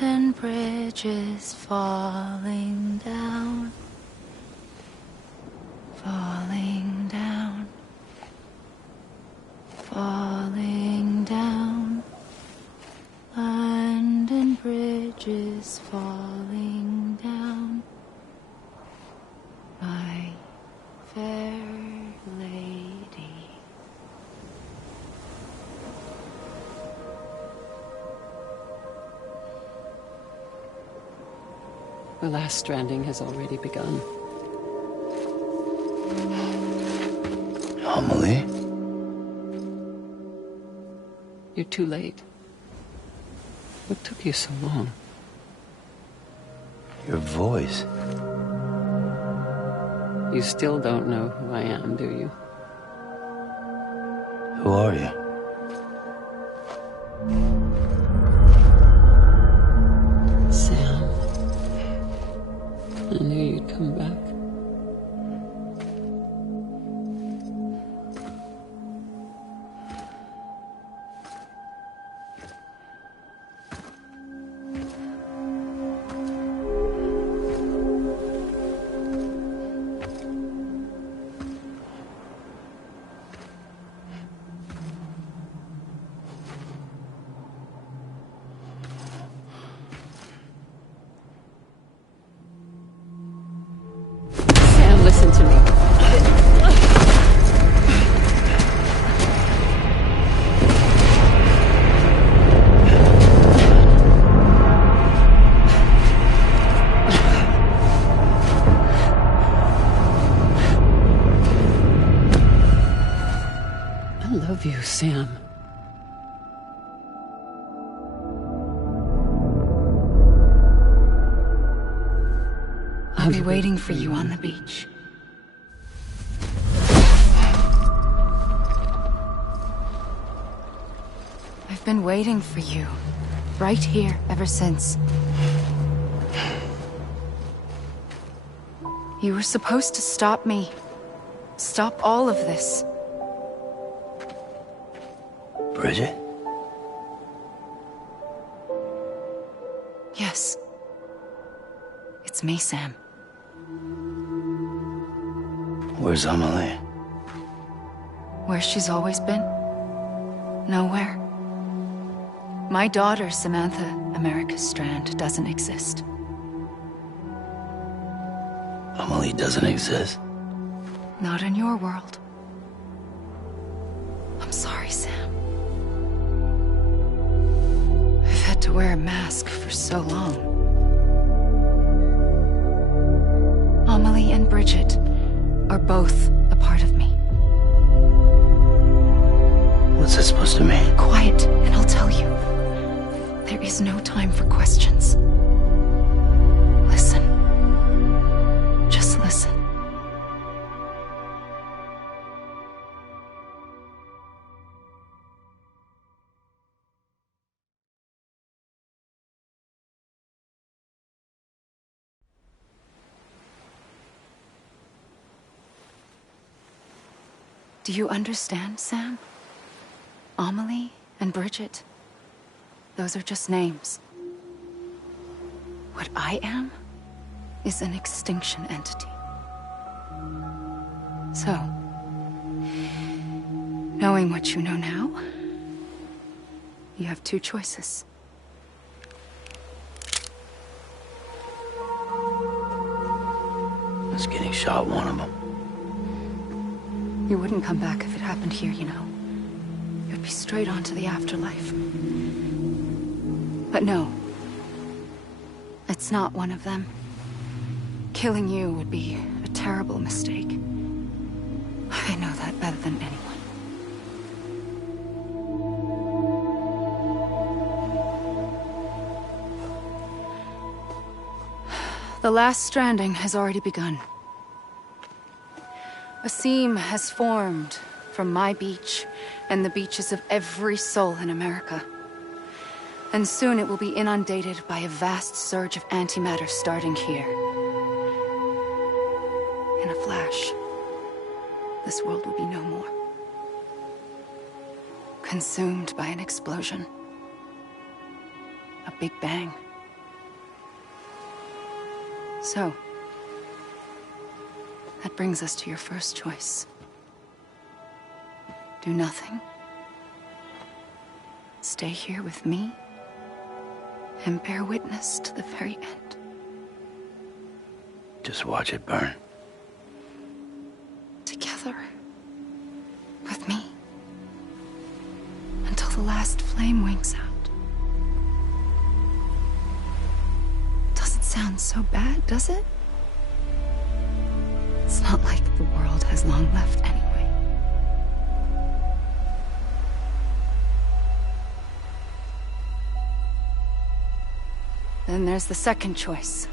London Bridge is falling down. Falling down. Falling down. London Bridge is falling down. My fair lady. The last stranding has already begun. Amelie? You're too late. What took you so long? Your voice. You still don't know who I am, do you? Who are you? Sam. I knew you'd come back. Listen to me. I love you, Sam. I'll be waiting for you on the beach. I've been waiting for you, right here, ever since. You were supposed to stop me. Stop all of this. Bridget? Yes. It's me, Sam. Where's Amelie? Where she's always been. Nowhere. My daughter, Samantha America Strand, doesn't exist. Amelie doesn't exist? Not in your world. I'm sorry, Sam. I've had to wear a mask for so long. Amelie and Bridget are both a part of me. What's that supposed to mean? Quiet, and I'll tell you. There is no time for questions. Listen. Just listen. Do you understand, Sam? Amelie and Bridget, those are just names. What I am is an extinction entity. So, knowing what you know now, you have two choices. Is getting shot one of them? You wouldn't come back if it happened here, you know. You'd be straight on to the afterlife. But no. It's not one of them. Killing you would be a terrible mistake. I know that better than anyone. The last stranding has already begun. A seam has formed from my beach and the beaches of every soul in America. And soon it will be inundated by a vast surge of antimatter starting here. In a flash, this world will be no more. Consumed by an explosion. A big bang. So, that brings us to your first choice. Do nothing. Stay here with me and bear witness to the very end. Just watch it burn. Together. With me. Until the last flame winks out. Doesn't sound so bad, does it? It's not like the world has long left anyway. Then there's the second choice.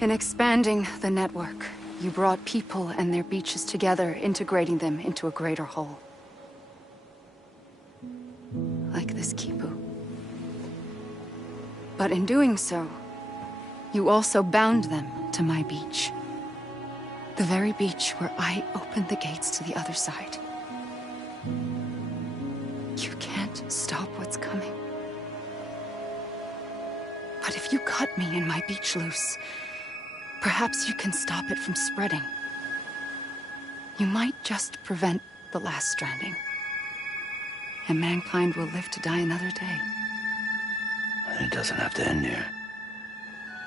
In expanding the network, you brought people and their beaches together, integrating them into a greater whole. Like this Kipu. But in doing so, you also bound them to my beach. The very beach where I opened the gates to the other side. You can't stop what's coming. But if you cut me and my beach loose, perhaps you can stop it from spreading. You might just prevent the last stranding. And mankind will live to die another day. And it doesn't have to end here.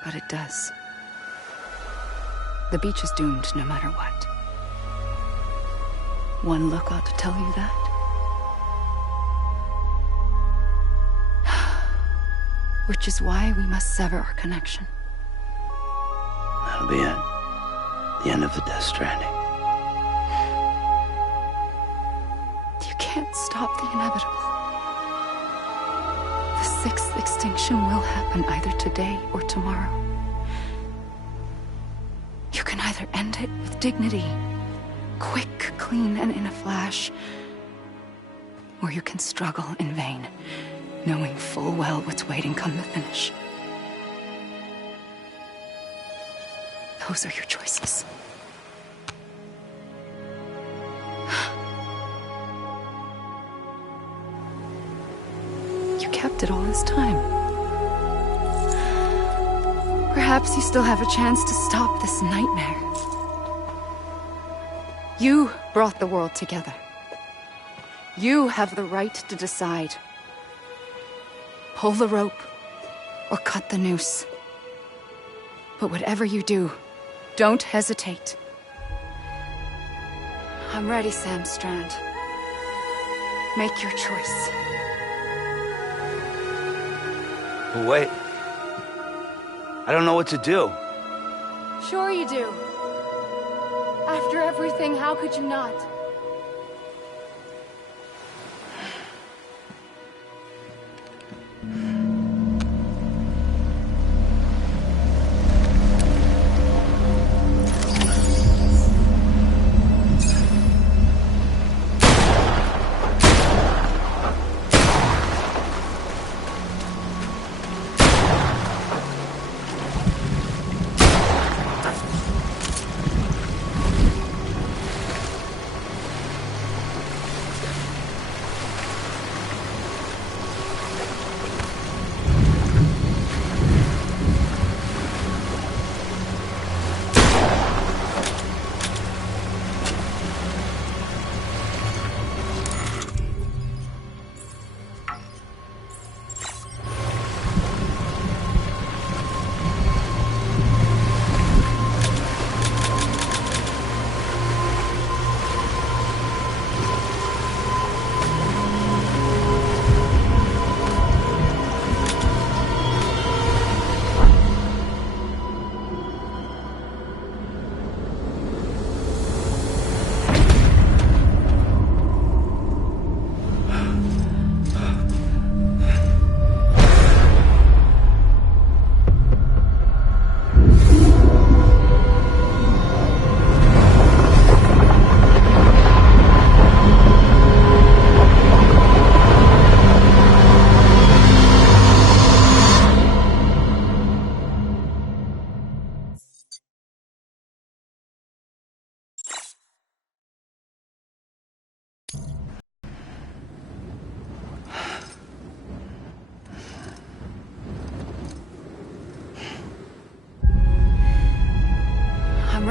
But it does. The beach is doomed no matter what. One look ought to tell you that. Which is why we must sever our connection. That'll be it. The end of the Death Stranding. You can't stop the inevitable. The sixth extinction will happen either today or tomorrow. You can either end it with dignity, quick, clean, and in a flash, or you can struggle in vain, knowing full well what's waiting come the finish. Those are your choices. You kept it all this time. Perhaps you still have a chance to stop this nightmare. You brought the world together. You have the right to decide. Pull the rope or cut the noose. But whatever you do, don't hesitate. I'm ready, Sam Strand. Make your choice. But wait. I don't know what to do. Sure you do. After everything, how could you not?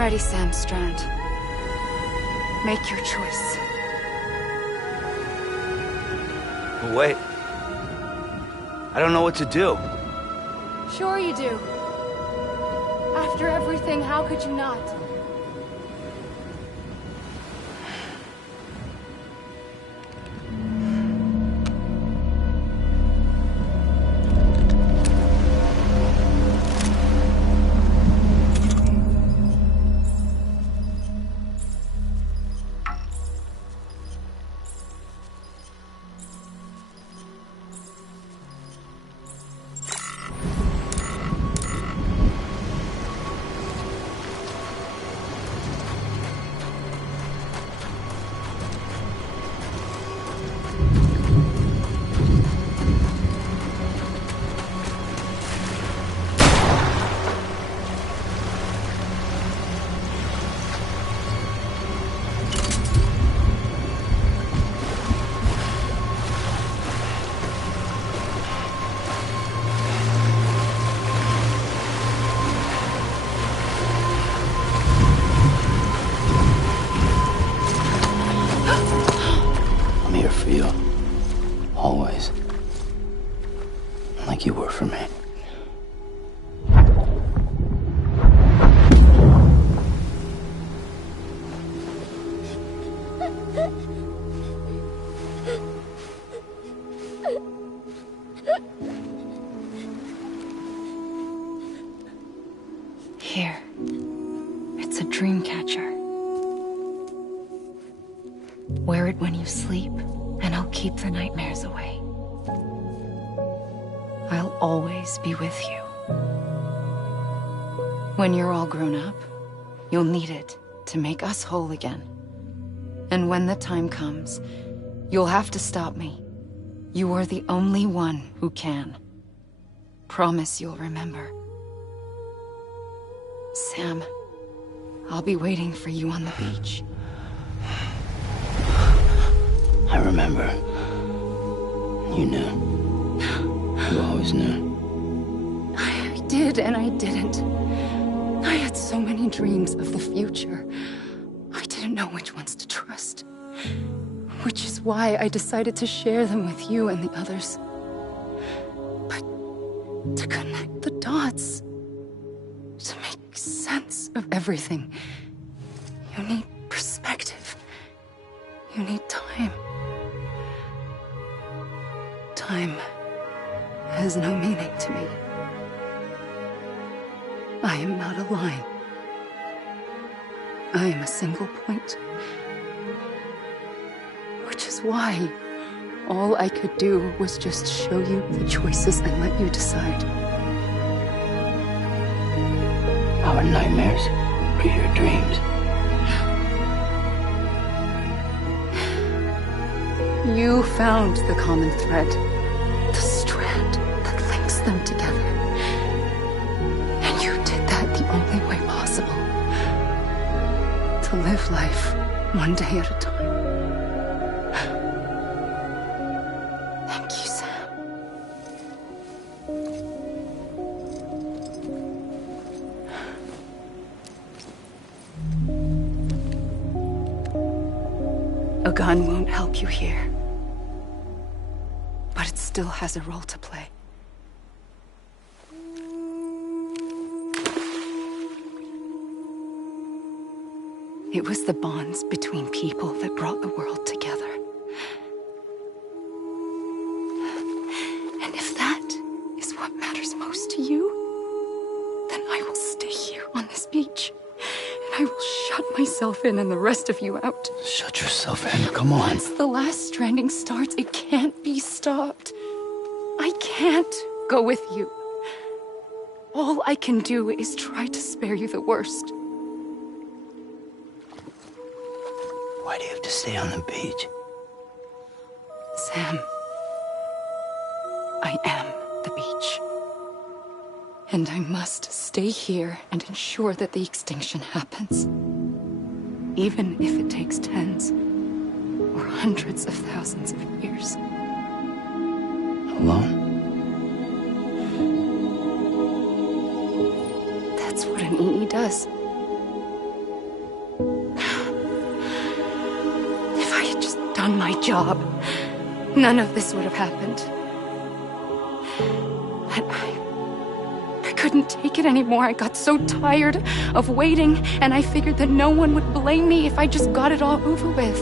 ready, Sam Strand. Make your choice. But wait. I don't know what to do. Sure you do. After everything, how could you not? Like you were for me. Here. It's a dream catcher. Wear it when you sleep, and I'll keep the nightmares away. I'll always be with you. When you're all grown up, you'll need it to make us whole again. And when the time comes, you'll have to stop me. You are the only one who can. Promise you'll remember. Sam, I'll be waiting for you on the beach. I remember. You knew. You always knew. I did and I didn't. I had so many dreams of the future. I didn't know which ones to trust. Which is why I decided to share them with you and the others. But to connect the dots, to make sense of everything, you need perspective. You need time. Time has no meaning to me. I am not a line. I am a single point. Which is why all I could do was just show you the choices and let you decide. Our nightmares or your dreams? You found the common thread, the strand that links them together. And you did that the only way possible. To live life one day at a time. Thank you, Sam. A gun won't help you here. But it still has a role to play. It was the bonds between people that brought the world together. And if that is what matters most to you, then I will stay here on this beach. And I will shut myself in and the rest of you out. Shut yourself in, come on. Once the last stranding starts, it can't be stopped. I can't go with you. All I can do is try to spare you the worst. Why do you have to stay on the beach? Sam, I am the beach. And I must stay here and ensure that the extinction happens. Even if it takes tens or hundreds of thousands of years. Alone? That's what an EE does. my job, none of this would have happened. But I couldn't take it anymore. I got so tired of waiting, and I figured that no one would blame me if I just got it all over with.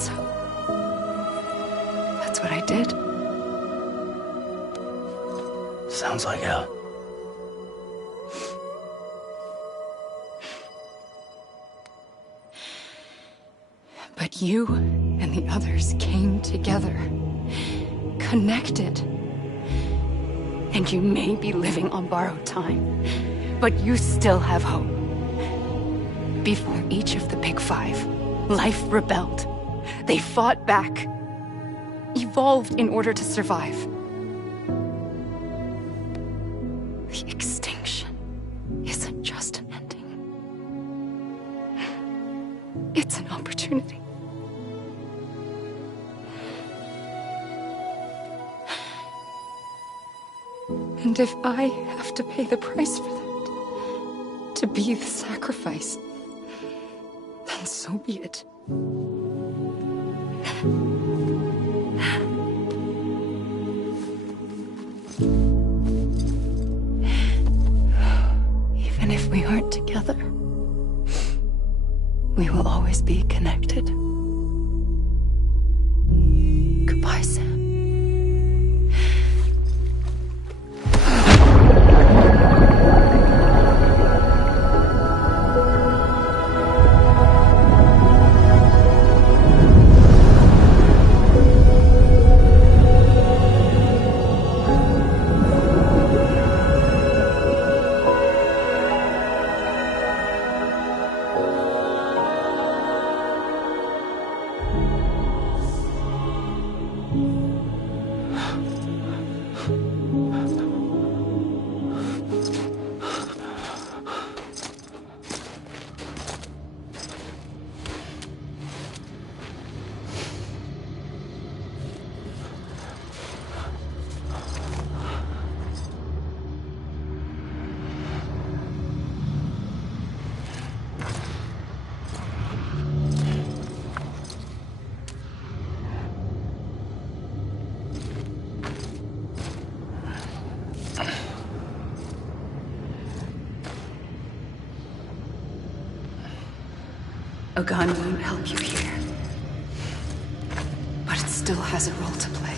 So, that's what I did. Sounds like hell. But you and the others came together, connected. And you may be living on borrowed time, but you still have hope. Before each of the Big Five, life rebelled. They fought back, evolved in order to survive. The extinction isn't just an ending. It's an opportunity. And if I have to pay the price for that, to be the sacrifice, then so be it. Even if we aren't together, we will always be connected. Goodbye, Sam. A gun won't help you here, but it still has a role to play.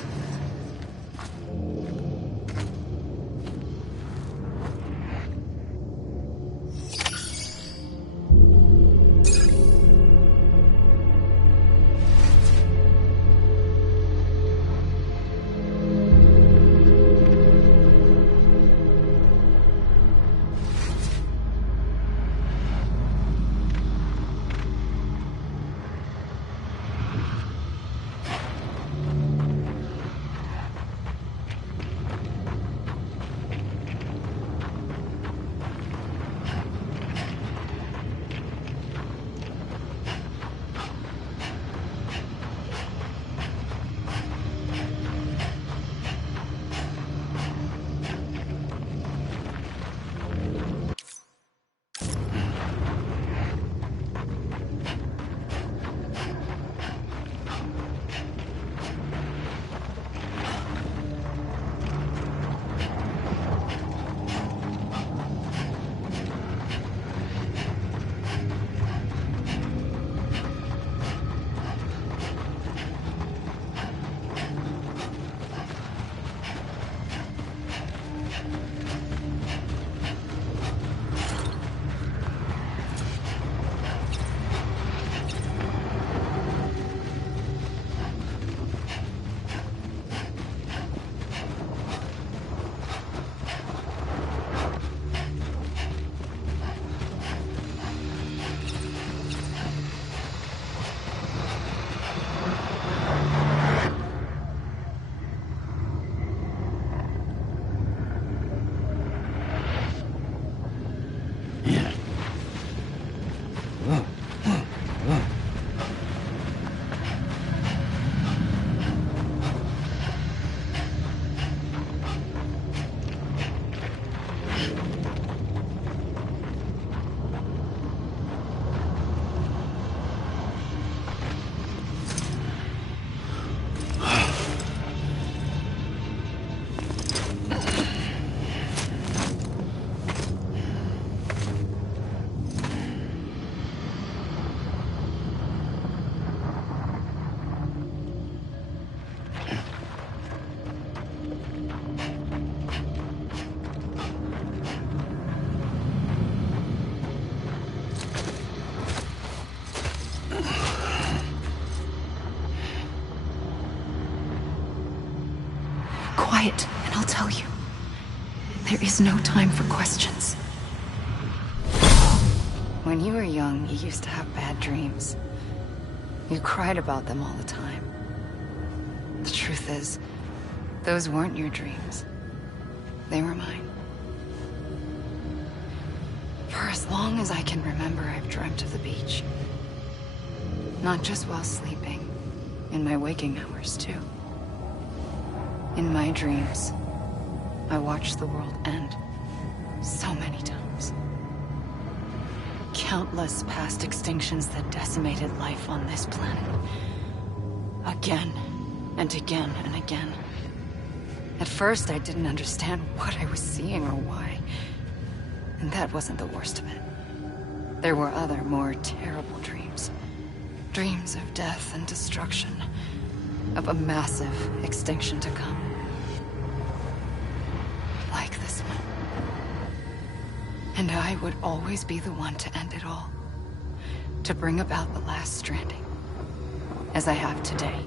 quiet, and I'll tell you. There is no time for questions. When you were young, you used to have bad dreams. You cried about them all the time. The truth is, those weren't your dreams. They were mine. For as long as I can remember, I've dreamt of the beach. Not just while sleeping, in my waking hours too. In my dreams, I watched the world end so many times. Countless past extinctions that decimated life on this planet. Again, and again, and again. At first, I didn't understand what I was seeing or why. And that wasn't the worst of it. There were other, more terrible dreams. Dreams of death and destruction. Of a massive extinction to come. Like this one. And I would always be the one to end it all. To bring about the last stranding. As I have today.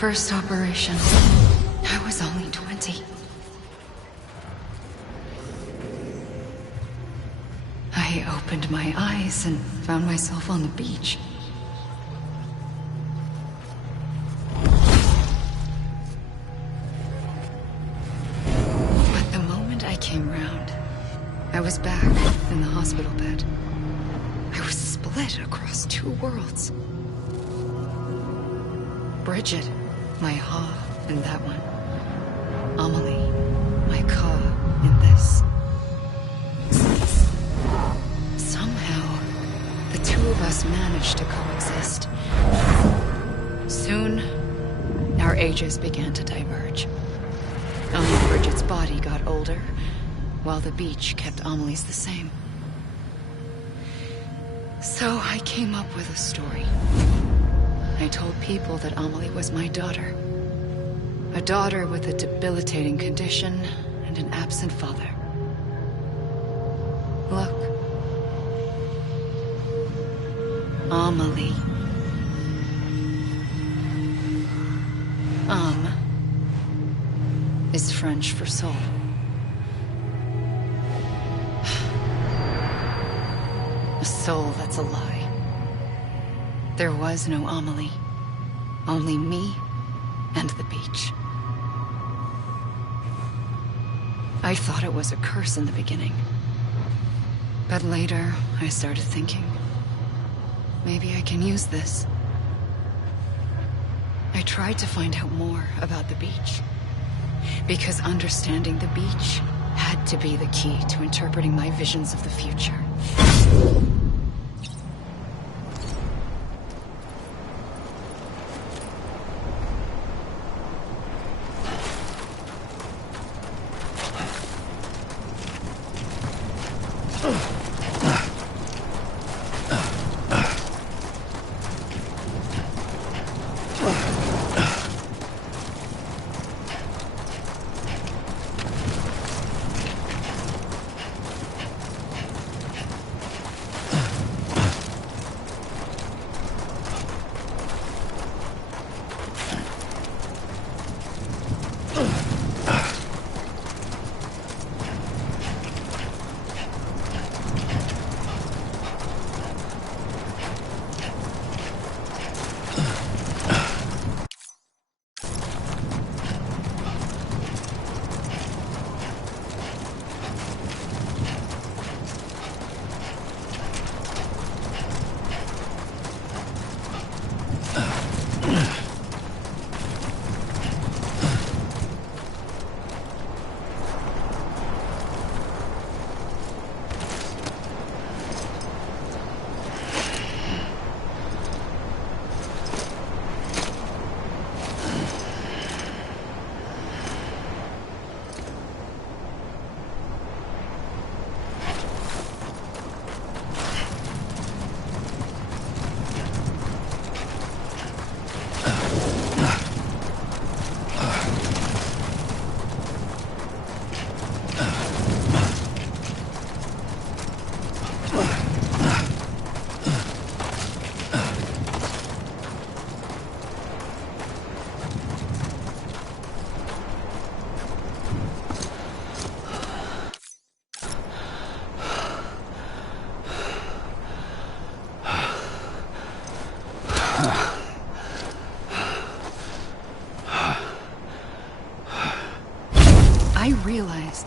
First operation, I was only 20. I opened my eyes and found myself on the beach. But the moment I came round, I was back in the hospital bed. I was split across two worlds. Bridget. My Ha in that one. Amelie, my Ka in this. Somehow, the two of us managed to coexist. Soon, our ages began to diverge. Only Bridget's body got older, while the beach kept Amelie's the same. So I came up with a story. I told people that Amelie was my daughter. A daughter with a debilitating condition and an absent father. Look. Amelie. Is French for soul. A soul that's a lie. There was no Amelie. Only me and the beach. I thought it was a curse in the beginning. But later, I started thinking, maybe I can use this. I tried to find out more about the beach. Because understanding the beach had to be the key to interpreting my visions of the future.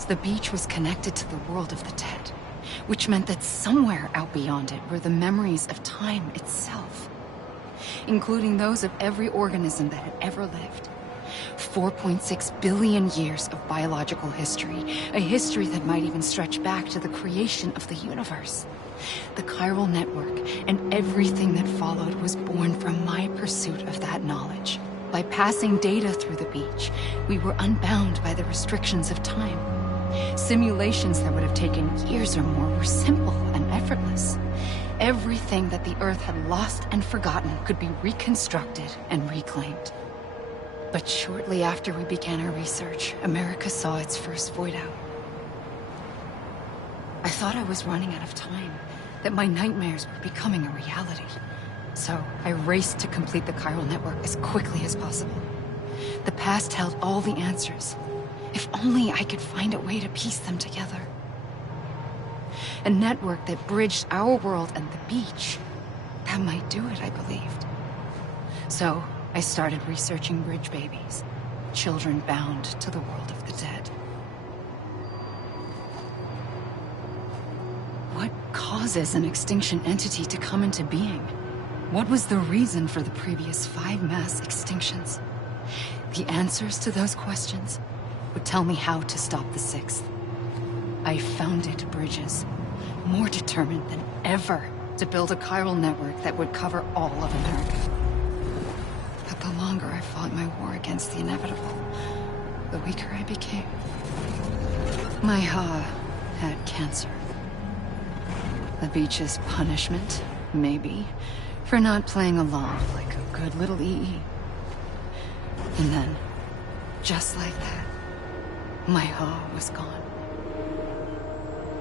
The beach was connected to the world of the dead, which meant that somewhere out beyond it were the memories of time itself, including those of every organism that had ever lived. 4.6 billion years of biological history, a history that might even stretch back to the creation of the universe. The chiral network and everything that followed was born from my pursuit of that knowledge. By passing data through the beach, we were unbound by the restrictions of time. Simulations that would have taken years or more were simple and effortless. Everything that the Earth had lost and forgotten could be reconstructed and reclaimed. But shortly after we began our research, America saw its first void out. I thought I was running out of time, that my nightmares were becoming a reality. So I raced to complete the chiral network as quickly as possible. The past held all the answers. If only I could find a way to piece them together. A network that bridged our world and the beach. That might do it, I believed. So I started researching bridge babies, children bound to the world of the dead. What causes an extinction entity to come into being? What was the reason for the previous 5 mass extinctions? The answers to those questions would tell me how to stop the 6th. I founded bridges, more determined than ever to build a chiral network that would cover all of America. But the longer I fought my war against the inevitable, the weaker I became. My Ha had cancer. The beach's punishment, maybe, for not playing along like a good little EE. And then, just like that, my Ha was gone.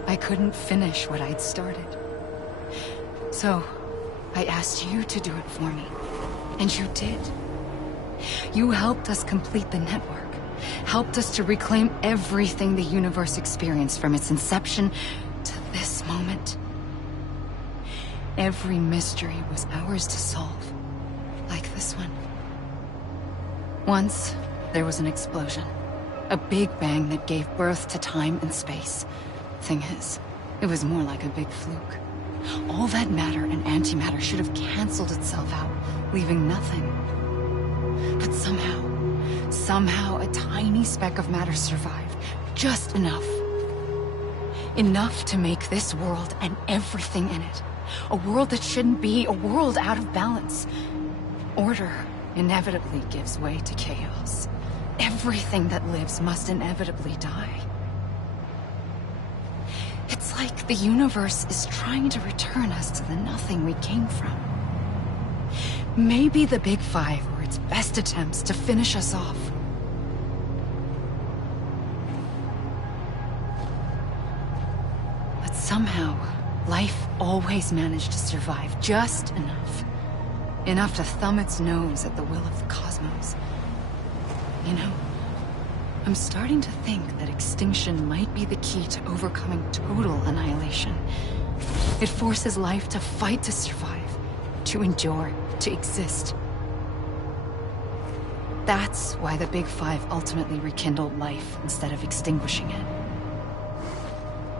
I couldn't finish what I'd started. So, I asked you to do it for me. And you did. You helped us complete the network. Helped us to reclaim everything the universe experienced from its inception to this moment. Every mystery was ours to solve. Like this one. Once, there was an explosion. A big bang that gave birth to time and space. Thing is, it was more like a big fluke. All that matter and antimatter should have canceled itself out, leaving nothing. But somehow a tiny speck of matter survived. Just enough. Enough to make this world and everything in it. A world that shouldn't be, a world out of balance. Order inevitably gives way to chaos. Everything that lives must inevitably die. It's like the universe is trying to return us to the nothing we came from. Maybe the Big Five were its best attempts to finish us off. But somehow, life always managed to survive just enough. Enough to thumb its nose at the will of the cosmos. You know, I'm starting to think that extinction might be the key to overcoming total annihilation. It forces life to fight to survive, to endure, to exist. That's why the Big Five ultimately rekindled life instead of extinguishing it.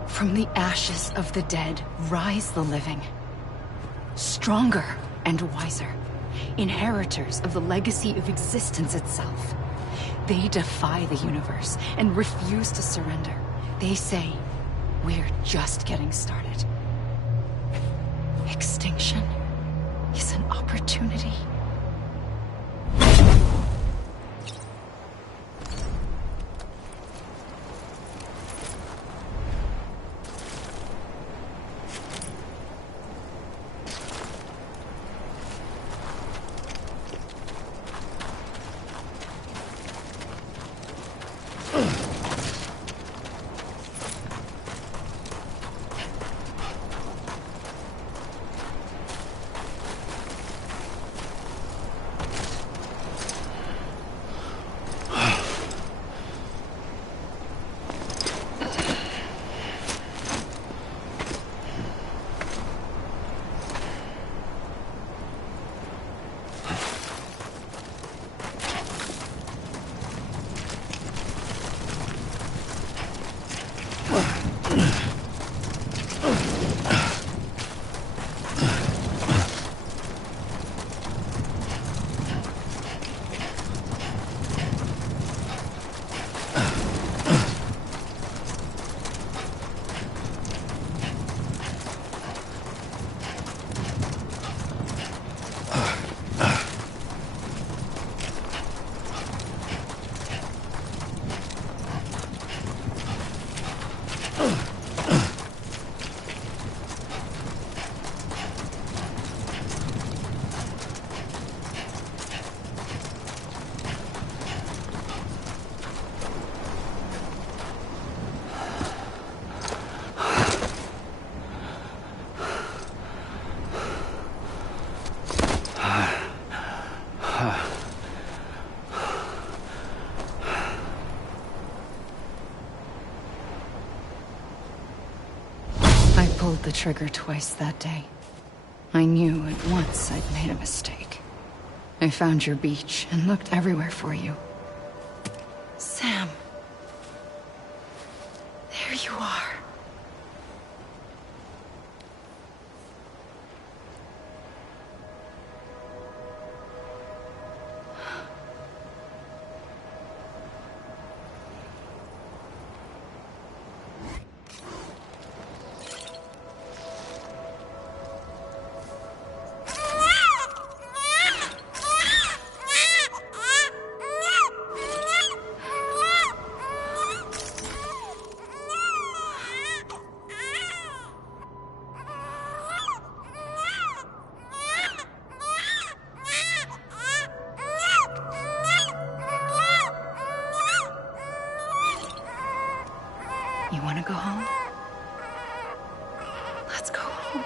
From the ashes of the dead rise the living. Stronger and wiser. Inheritors of the legacy of existence itself. They defy the universe and refuse to surrender. They say, we're just getting started. Extinction is an opportunity. pulled the trigger twice that day. I knew at once I'd made a mistake. I found your beach and looked everywhere for you. Sam. There you are. You want to go home? Let's go home.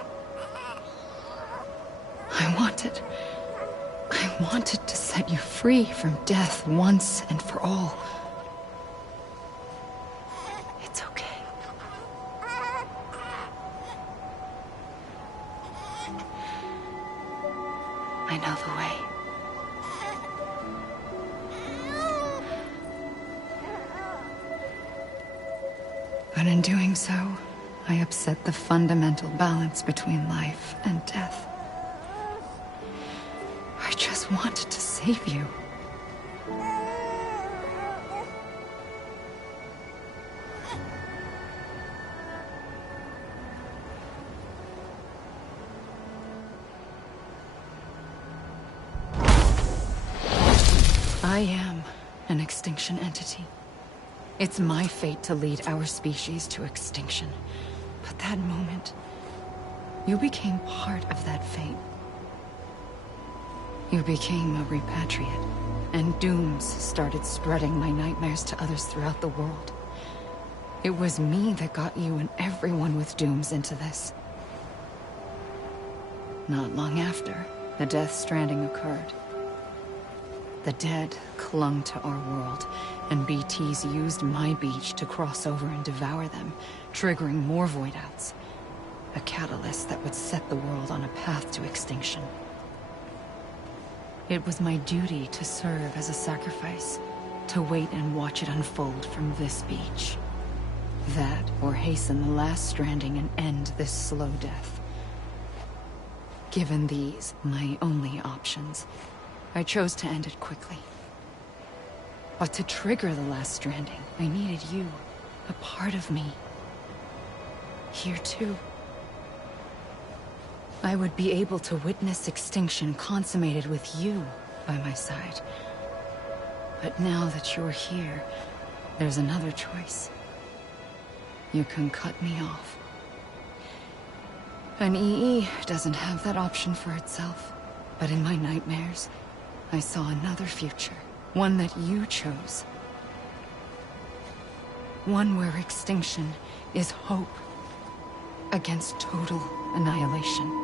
I wanted to set you free from death once and for all. It's okay. I know the way. But in doing so, I upset the fundamental balance between life and death. I just wanted to save you. I am an extinction entity. It's my fate to lead our species to extinction. But that moment, you became part of that fate. You became a repatriate, and dooms started spreading my nightmares to others throughout the world. It was me that got you and everyone with dooms into this. Not long after, the Death Stranding occurred. The dead clung to our world, and BTs used my beach to cross over and devour them, triggering more void outs. A catalyst that would set the world on a path to extinction. It was my duty to serve as a sacrifice, to wait and watch it unfold from this beach. That, or hasten the last stranding and end this slow death. Given these, my only options, I chose to end it quickly. But to trigger the last stranding, I needed you, a part of me. Here too. I would be able to witness extinction consummated with you by my side. But now that you're here, there's another choice. You can cut me off. An EE doesn't have that option for itself. But in my nightmares, I saw another future. One that you chose. One where extinction is hope against total annihilation.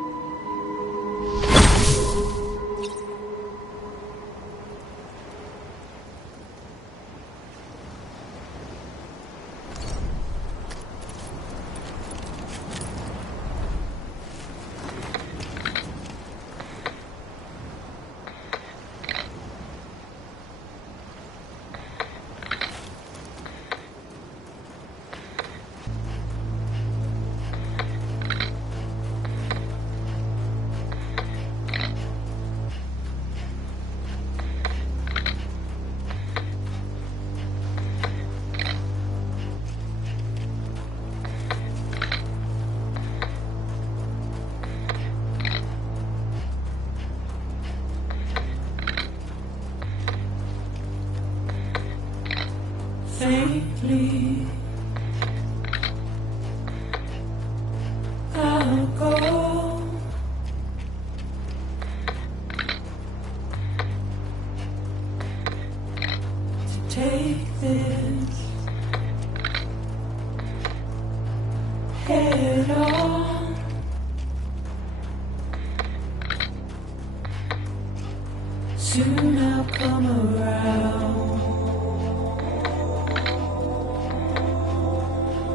Faintly, I'll go to take this head on. Soon I'll come around.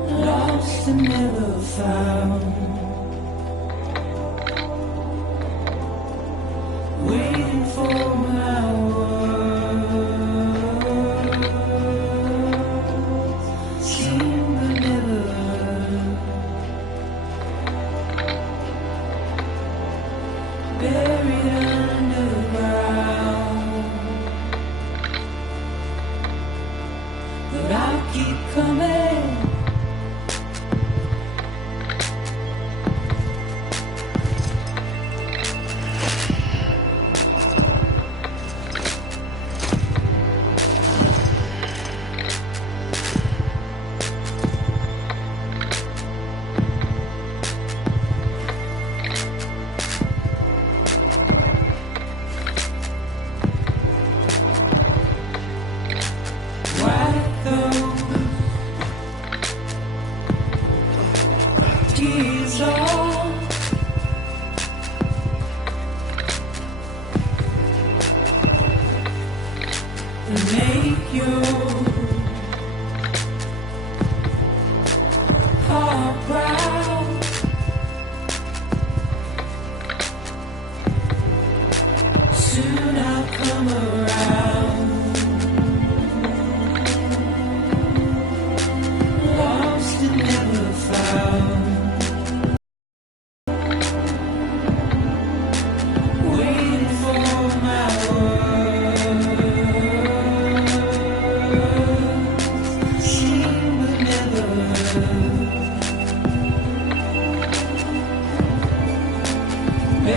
Lost and never found.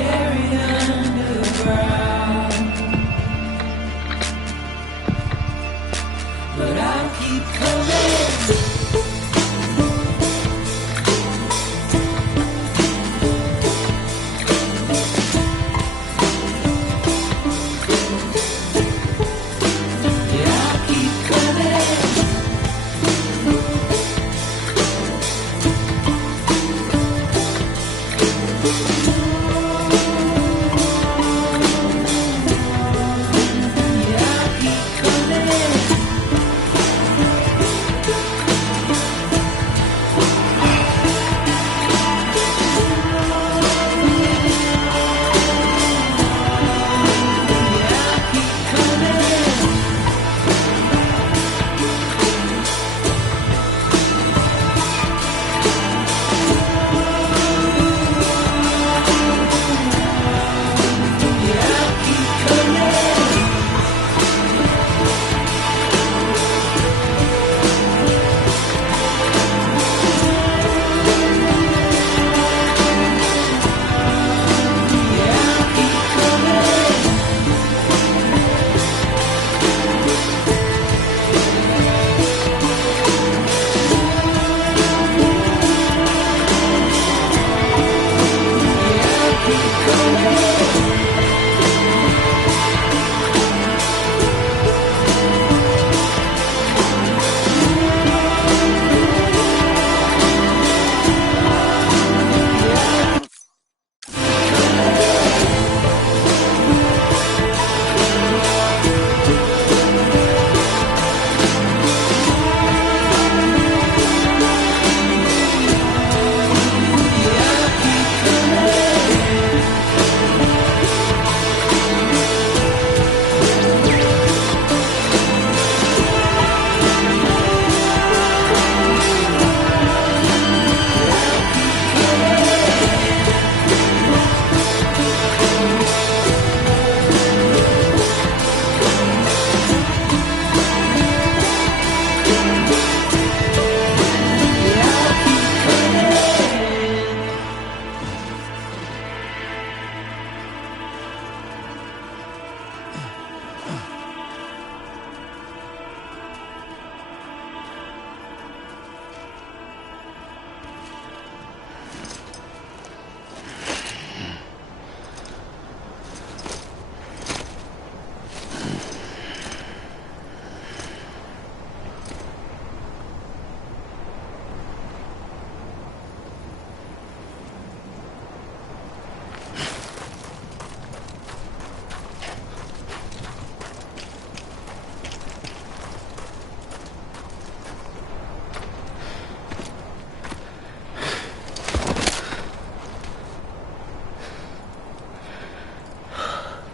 buried underground. But I'll keep coming.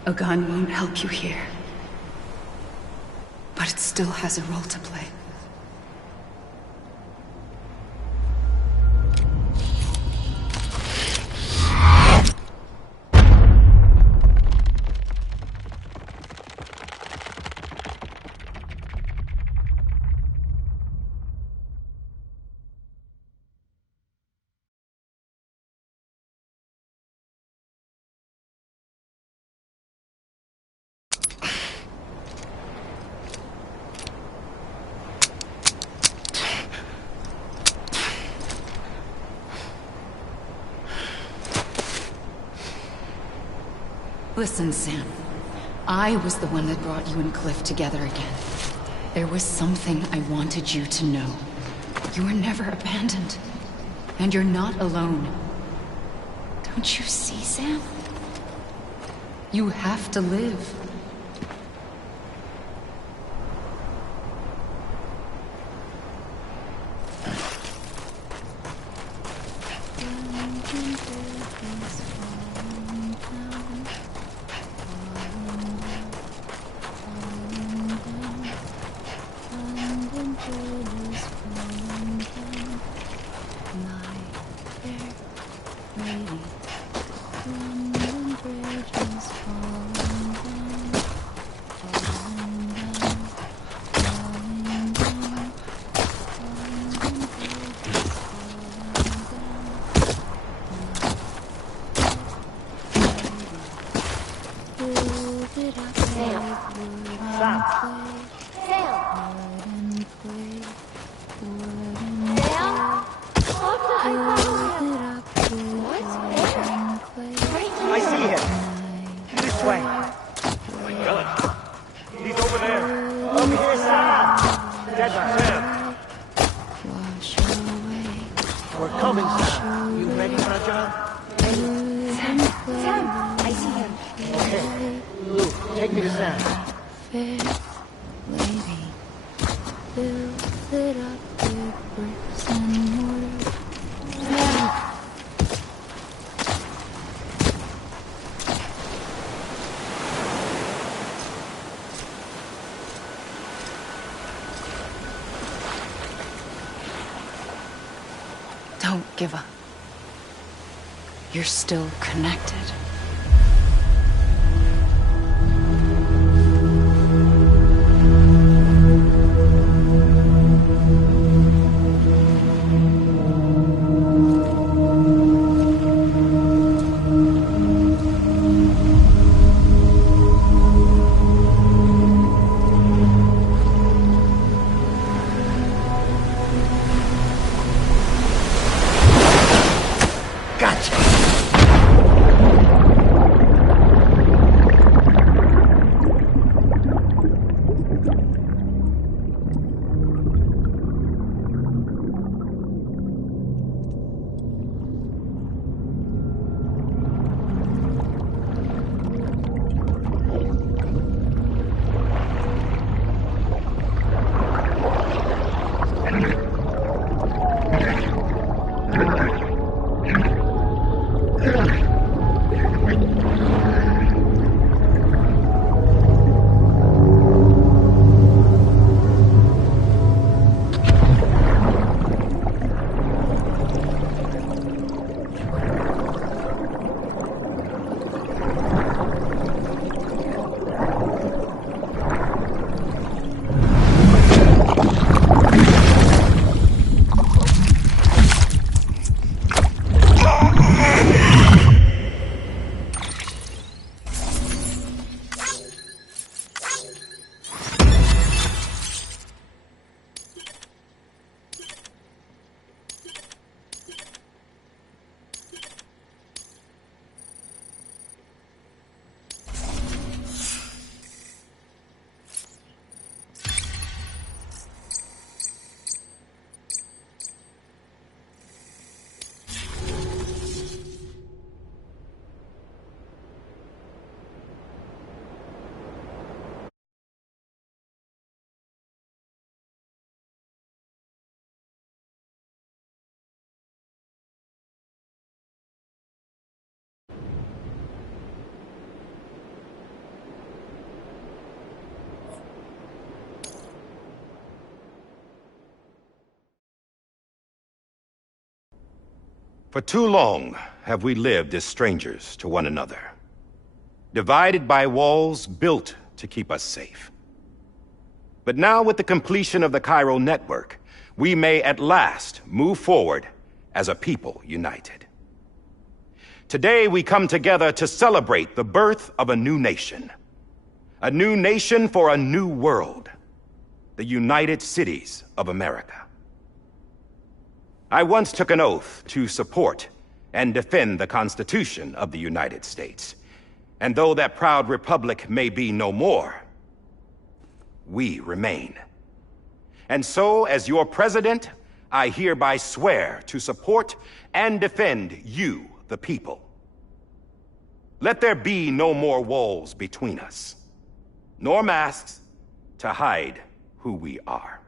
A gun won't help you here. But it still has a role to play. Listen, Sam. I was the one that brought you and Cliff together again. There was something I wanted you to know. You were never abandoned. And you're not alone. Don't you see, Sam? You have to live. I see him. This way. Oh my God. He's over there. Over here, Sam. Dead man. We're coming, Sam. You ready for a job? Sam, I see him. Okay. Luke, take me to Sam. Lady, build it up with bricks and mortar. Don't give up. You're still connected. For too long have we lived as strangers to one another, divided by walls built to keep us safe. But now, with the completion of the Cairo network, we may at last move forward as a people united. Today we come together to celebrate the birth of a new nation for a new world, the United Cities of America. I once took an oath to support and defend the Constitution of the United States. And though that proud republic may be no more, we remain. And so, as your president, I hereby swear to support and defend you, the people. Let there be no more walls between us, nor masks to hide who we are.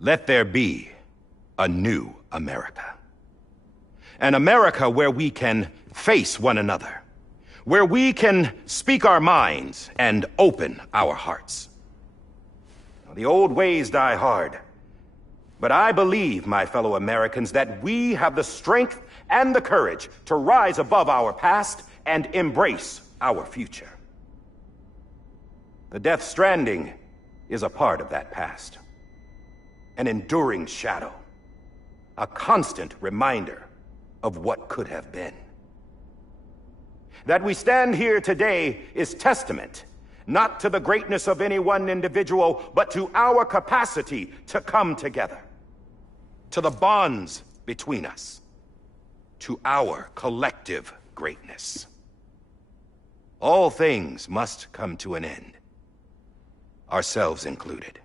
Let there be a new America. An America where we can face one another, where we can speak our minds and open our hearts. Now, the old ways die hard, but I believe, my fellow Americans, that we have the strength and the courage to rise above our past and embrace our future. The Death Stranding is a part of that past. An enduring shadow. A constant reminder of what could have been. That we stand here today is testament, not to the greatness of any one individual, but to our capacity to come together. To the bonds between us. To our collective greatness. All things must come to an end. Ourselves included.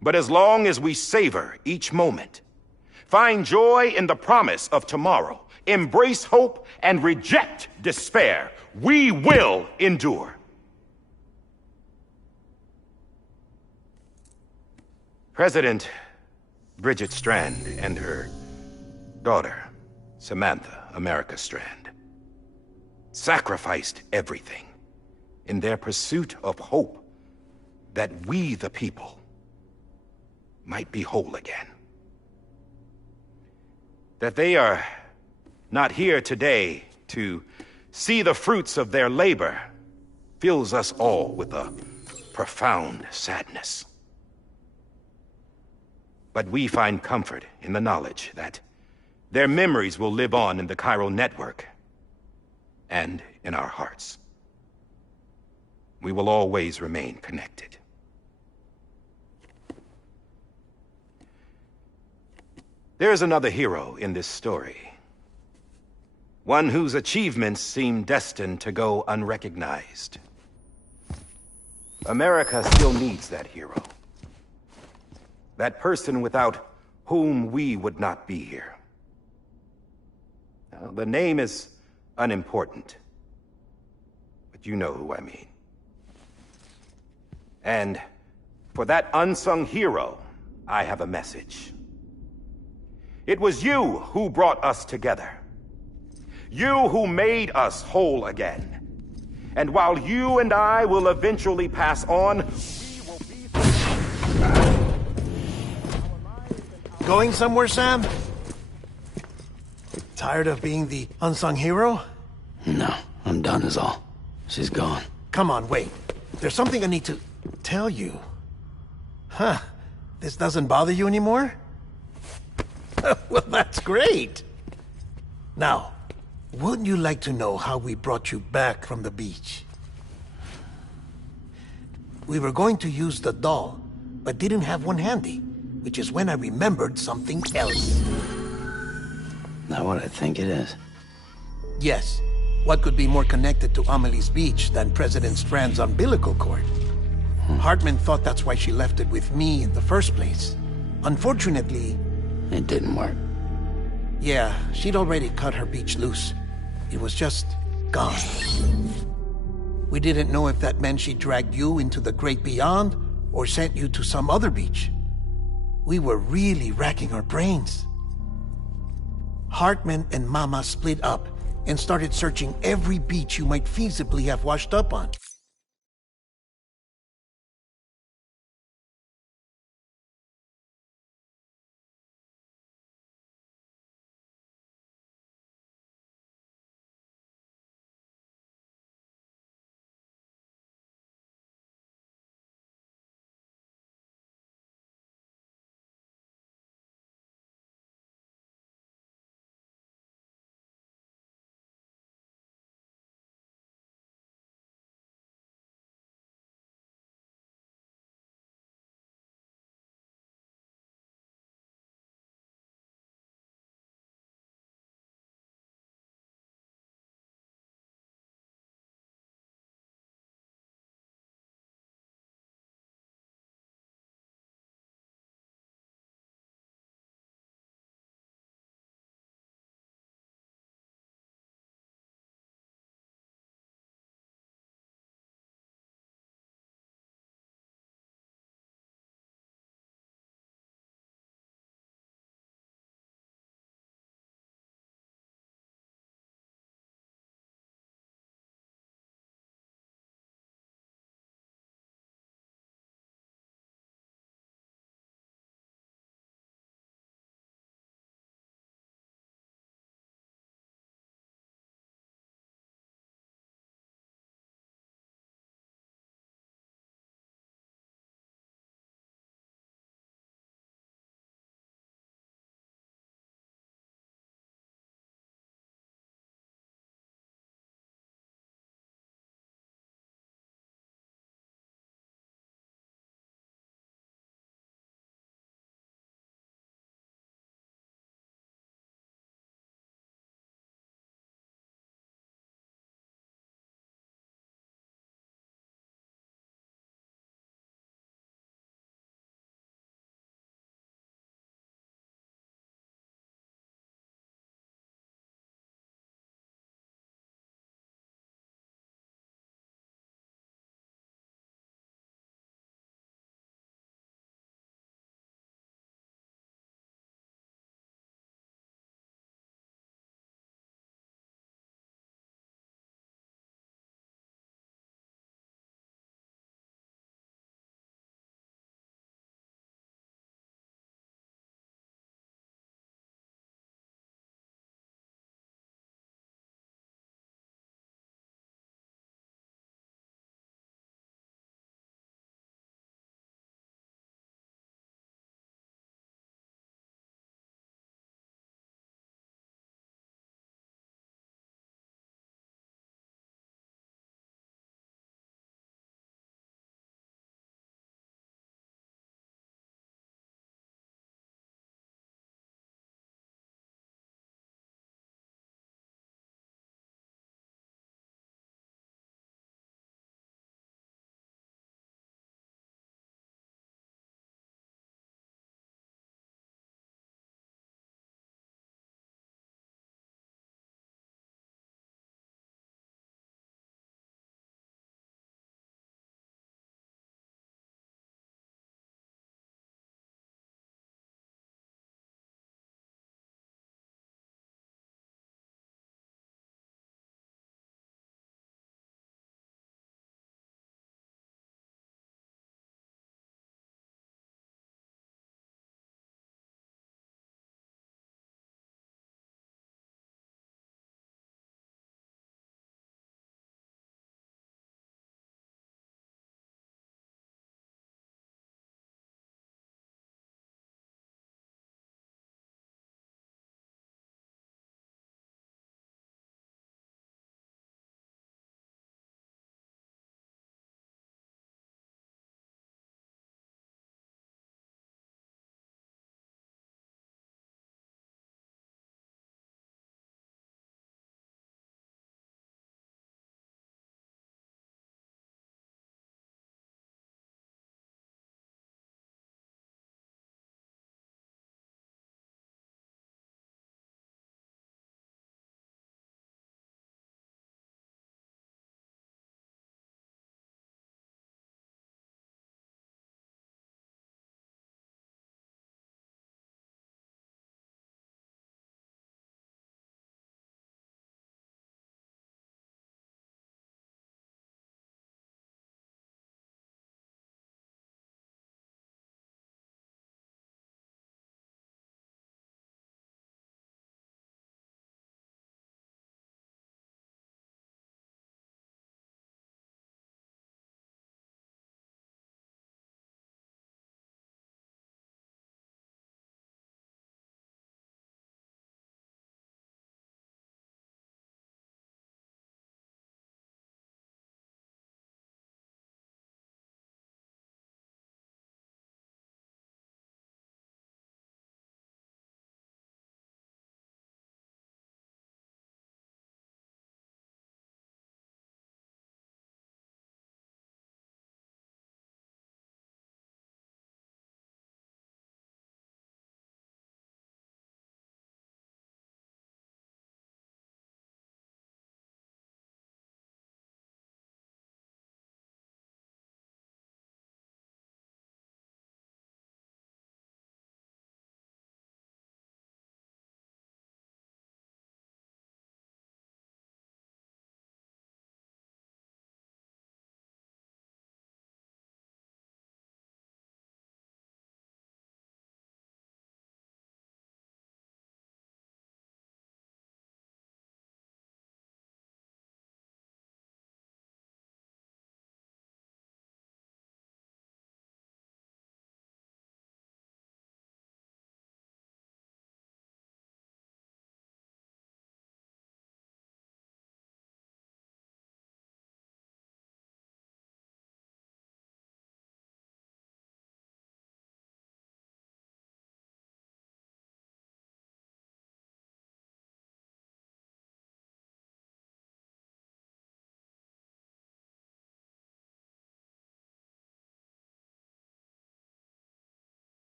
But as long as we savor each moment, find joy in the promise of tomorrow, embrace hope, and reject despair, we will endure. President Bridget Strand and her daughter, Samantha America Strand, sacrificed everything in their pursuit of hope that we, the people, might be whole again. That they are not here today to see the fruits of their labor fills us all with a profound sadness. But we find comfort in the knowledge that their memories will live on in the chiral network and in our hearts. We will always remain connected. There's another hero in this story. One whose achievements seem destined to go unrecognized. America still needs that hero. That person without whom we would not be here. Now, the name is unimportant, but you know who I mean. And for that unsung hero, I have a message. It was you who brought us together. You who made us whole again. And while you and I will eventually pass on, we will be... Going somewhere, Sam? Tired of being the unsung hero? No, I'm done is all. She's gone. Come on, wait. There's something I need to tell you. Huh. This doesn't bother you anymore? Well, that's great. Now, wouldn't you like to know how we brought you back from the beach? We were going to use the doll, but didn't have one handy, which is when I remembered something else. Not what I think it is. Yes. What could be more connected to Amelie's beach than President Strand's umbilical cord? Hartman thought that's why she left it with me in the first place. Unfortunately... It didn't work. Yeah, she'd already cut her beach loose. It was just gone. We didn't know if that meant she dragged you into the great beyond or sent you to some other beach. We were really racking our brains. Hartman and Mama split up and started searching every beach you might feasibly have washed up on.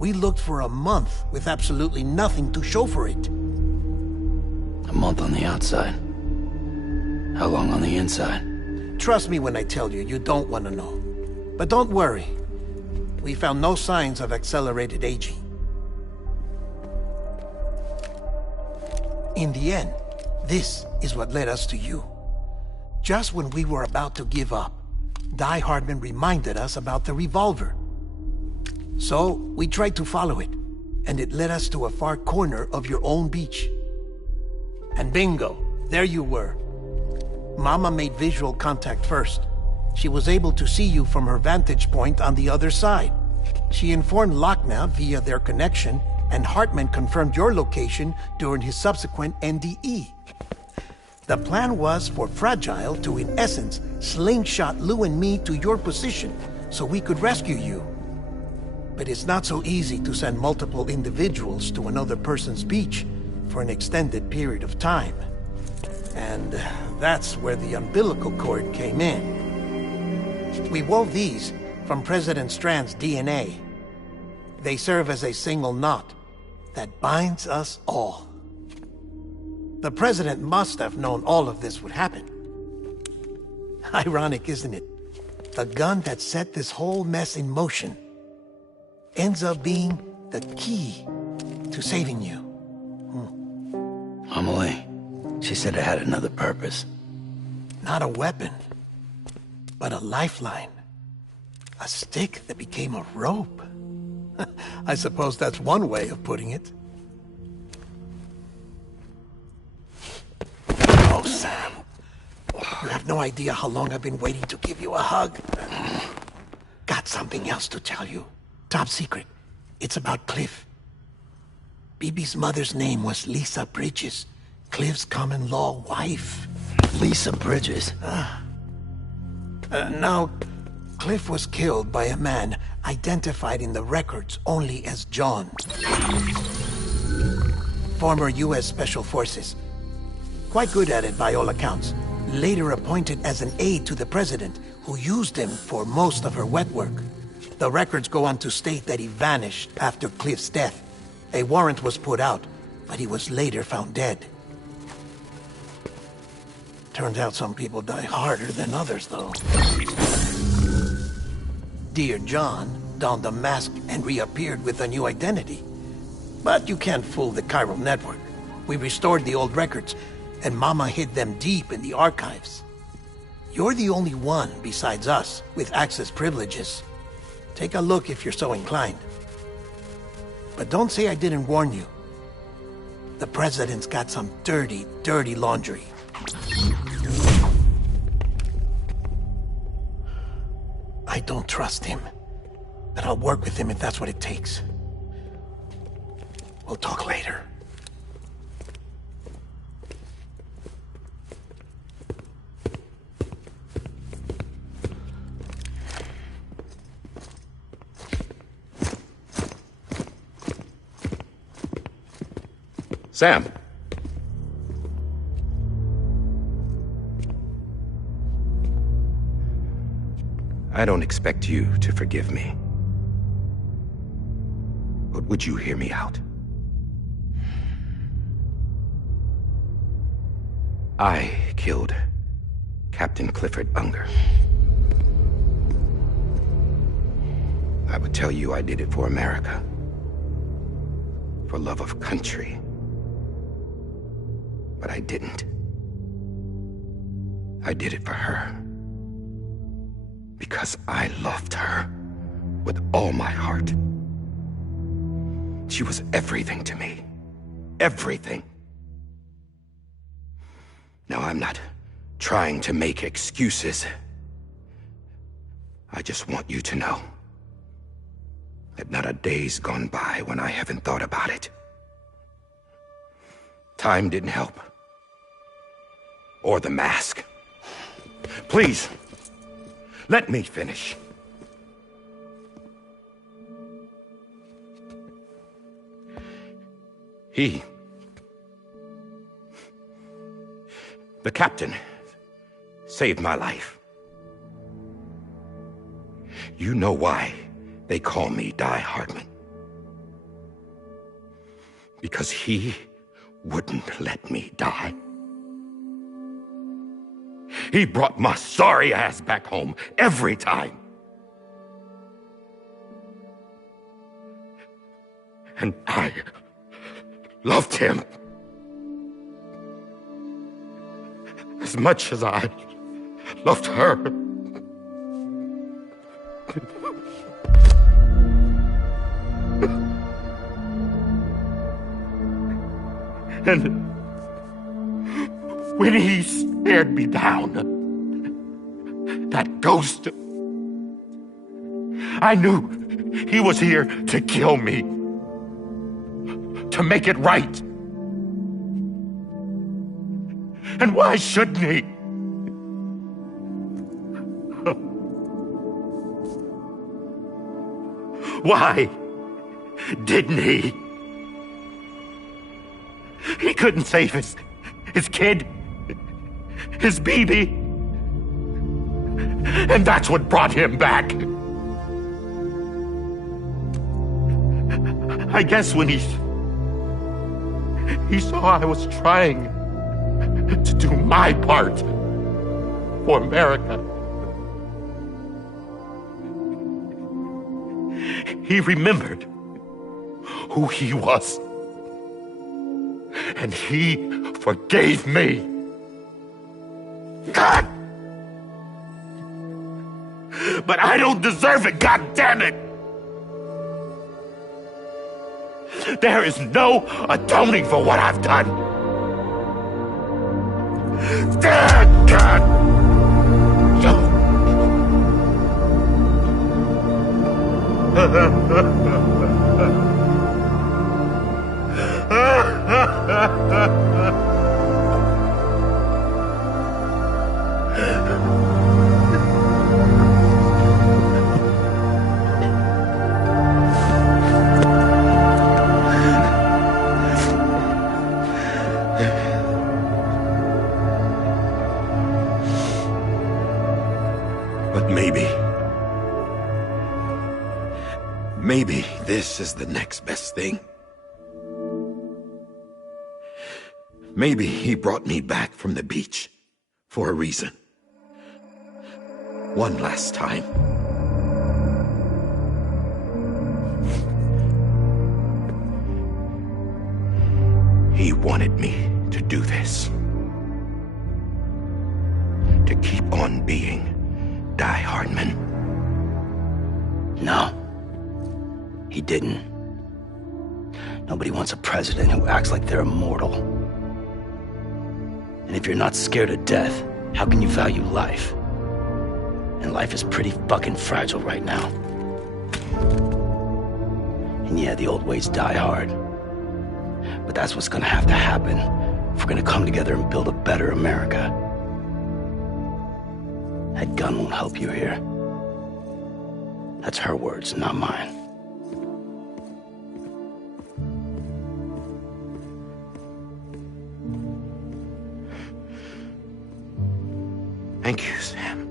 We looked for a month with absolutely nothing to show for it. A month on the outside. How long on the inside? Trust me when I tell you, you don't want to know. But don't worry. We found no signs of accelerated aging. In the end, this is what led us to you. Just when we were about to give up, Die Hardman reminded us about the revolver. So, we tried to follow it, and it led us to a far corner of your own beach. And bingo, there you were. Mama made visual contact first. She was able to see you from her vantage point on the other side. She informed Lochner via their connection, and Hartman confirmed your location during his subsequent NDE. The plan was for Fragile to, in essence, slingshot Lou and me to your position so we could rescue you. But it's not so easy to send multiple individuals to another person's beach for an extended period of time. And that's where the umbilical cord came in. We wove these from President Strand's DNA. They serve as a single knot that binds us all. The President must have known all of this would happen. Ironic, isn't it? The gun that set this whole mess in motion ends up being the key to saving you. Amelie, she said it had another purpose. Not a weapon, but a lifeline. A stick that became a rope. I suppose that's one way of putting it. Oh, Sam. You have no idea how long I've been waiting to give you a hug. Got something else to tell you. Top secret. It's about Cliff. Bibi's mother's name was Lisa Bridges, Cliff's common-law wife. Lisa Bridges? Now, Cliff was killed by a man identified in the records only as John. Former U.S. Special Forces. Quite good at it by all accounts. Later appointed as an aide to the president, who used him for most of her wet work. The records go on to state that he vanished after Cliff's death. A warrant was put out, but he was later found dead. Turns out some people die harder than others, though. Dear John donned a mask and reappeared with a new identity. But you can't fool the chiral network. We restored the old records, and Mama hid them deep in the archives. You're the only one, besides us, with access privileges. Take a look if you're so inclined. But don't say I didn't warn you. The president's got some dirty, dirty laundry. I don't trust him, but I'll work with him if that's what it takes. We'll talk later. Sam. I don't expect you to forgive me. But would you hear me out? I killed Captain Clifford Unger. I would tell you I did it for America. For love of country. But I didn't. I did it for her. Because I loved her with all my heart. She was everything to me. Everything. Now, I'm not trying to make excuses. I just want you to know that not a day's gone by when I haven't thought about it. Time didn't help. Or the mask. Please, let me finish. The captain, saved my life. You know why they call me Die Hardman. Because he wouldn't let me die. He brought my sorry ass back home every time. And I loved him as much as I loved her. And when he stared me down, that ghost, I knew he was here to kill me, to make it right. And why shouldn't he? Why didn't he? He couldn't save his kid, his baby. And that's what brought him back. I guess when he saw I was trying to do my part for America, he remembered who he was. And he forgave me. God! But I don't deserve it, God damn it! There is no atoning for what I've done. God! But maybe this is the next best thing. Maybe he brought me back from the beach for a reason. One last time. He wanted me to do this. To keep on being Die Hardman. No. He didn't. Nobody wants a president who acts like they're immortal. And if you're not scared of death, how can you value life? And life is pretty fucking fragile right now. And yeah, the old ways die hard. But that's what's gonna have to happen if we're gonna come together and build a better America. That gun won't help you here. That's her words, not mine. Thank you, Sam.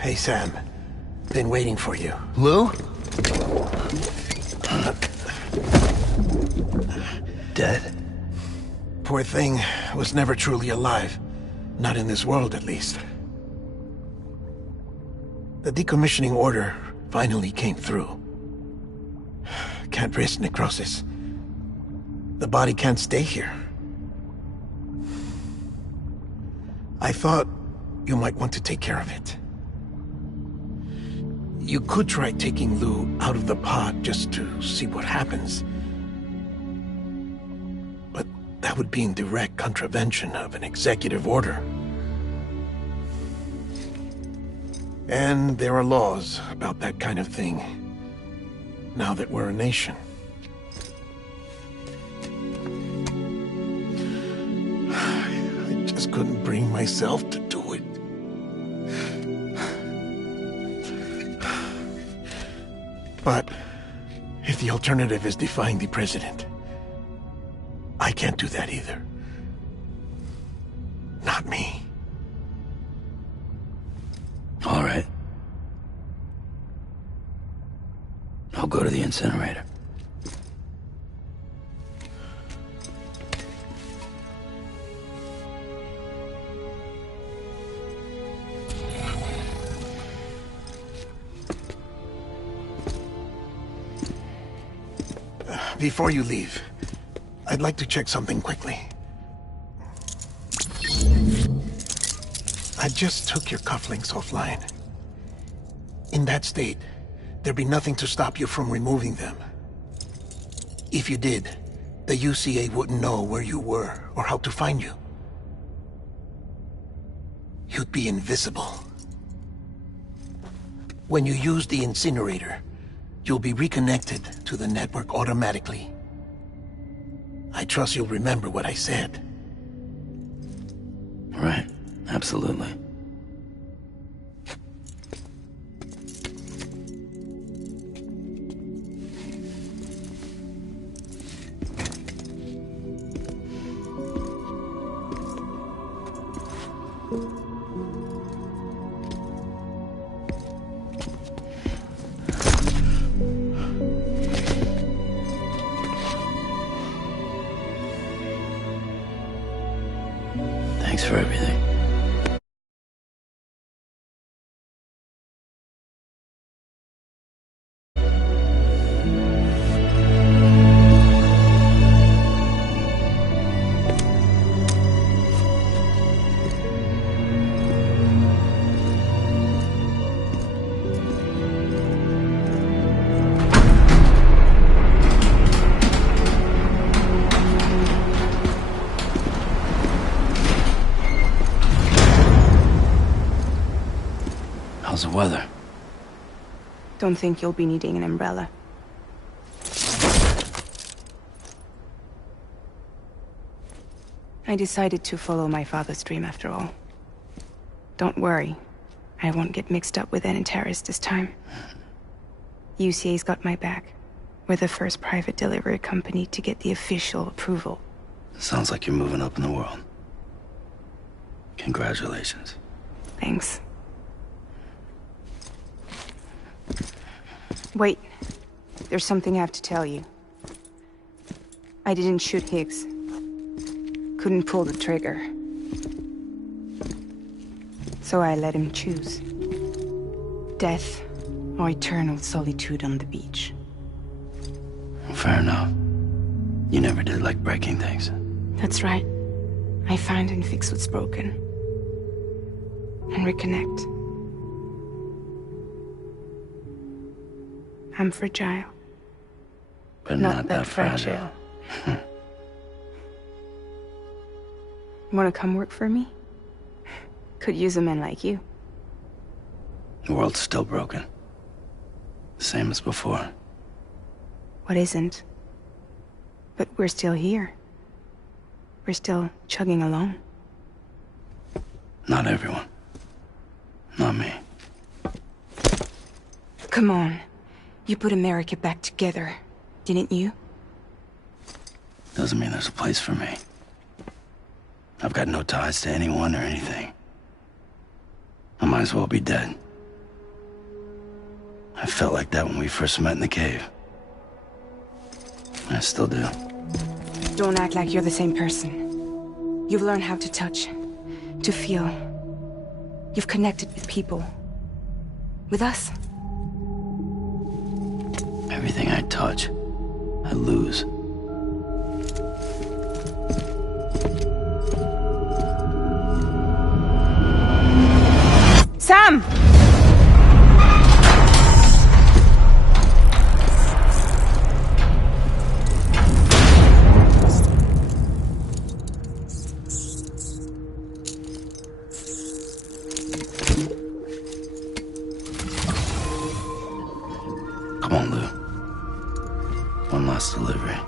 Hey, Sam. Been waiting for you. Lou? Dead? Poor thing was never truly alive. Not in this world, at least. The decommissioning order finally came through. Can't risk necrosis. The body can't stay here. I thought you might want to take care of it. You could try taking Lou out of the pod just to see what happens. But that would be in direct contravention of an executive order. And there are laws about that kind of thing, now that we're a nation. I just couldn't bring myself to do it. But if the alternative is defying the president, I can't do that either. Not me. All right. I'll go to the incinerator. Before you leave, I'd like to check something quickly. I just took your cufflinks offline. In that state, there'd be nothing to stop you from removing them. If you did, the UCA wouldn't know where you were or how to find you. You'd be invisible. When you use the incinerator, you'll be reconnected to the network automatically. I trust you'll remember what I said. Right. Absolutely. Thanks for everything. How's the weather? Don't think you'll be needing an umbrella. I decided to follow my father's dream after all. Don't worry. I won't get mixed up with any terrorists this time. UCA's got my back. We're the first private delivery company to get the official approval. Sounds like you're moving up in the world. Congratulations. Thanks. Wait. There's something I have to tell you. I didn't shoot Higgs. Couldn't pull the trigger. So I let him choose. Death or eternal solitude on the beach. Fair enough. You never did like breaking things. That's right. I find and fix what's broken. And reconnect. I'm fragile. But not that fragile. Wanna come work for me? Could use a man like you. The world's still broken. Same as before. What isn't? But we're still here. We're still chugging along. Not everyone. Not me. Come on. You put America back together, didn't you? Doesn't mean there's a place for me. I've got no ties to anyone or anything. I might as well be dead. I felt like that when we first met in the cave. I still do. Don't act like you're the same person. You've learned how to touch, to feel. You've connected with people. With us. Everything I touch, I lose. Sam! Come on, Lou. One last delivery.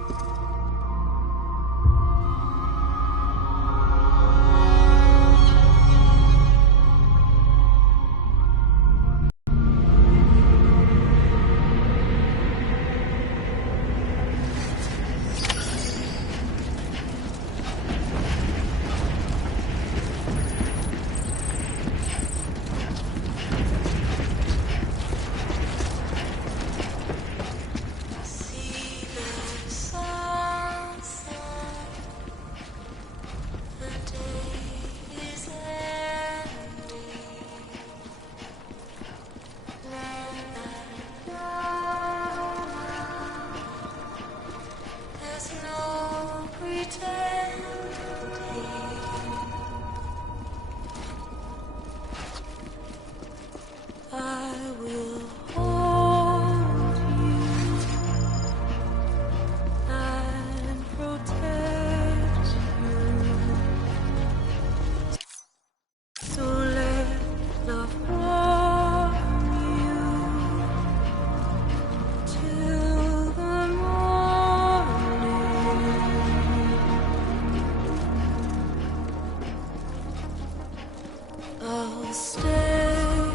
I'll stay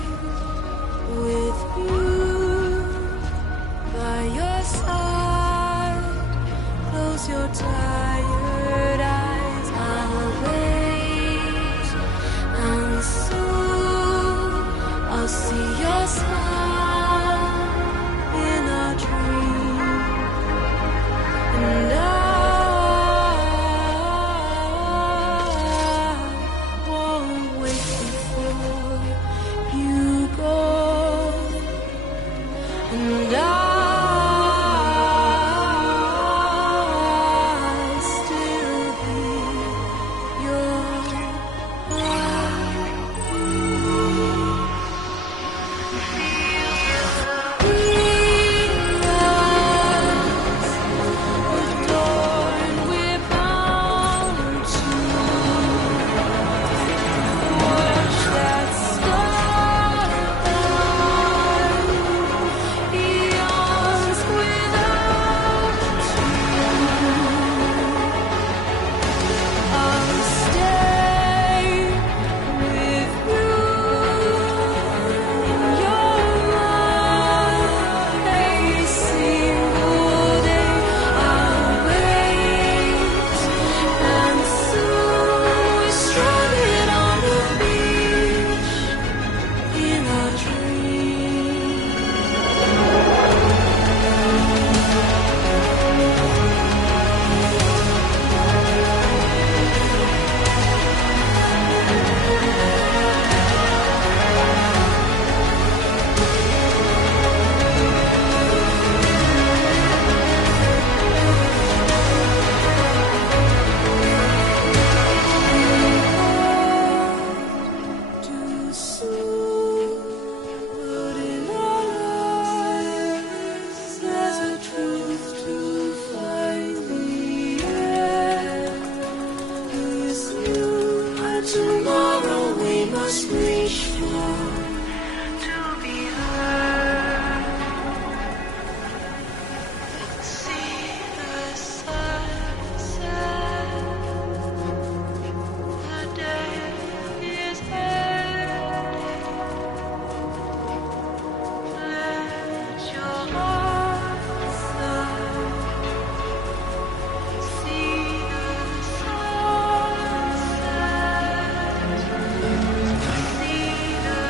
with you by your side. Close your tired eyes. I'll wait, and soon I'll see your smile in a dream, and I won't wait before you go, and I'll still be your tomorrow we must reach for to be heard. See the sunset. The day is ending. Let your heart sigh. See the sunset. See the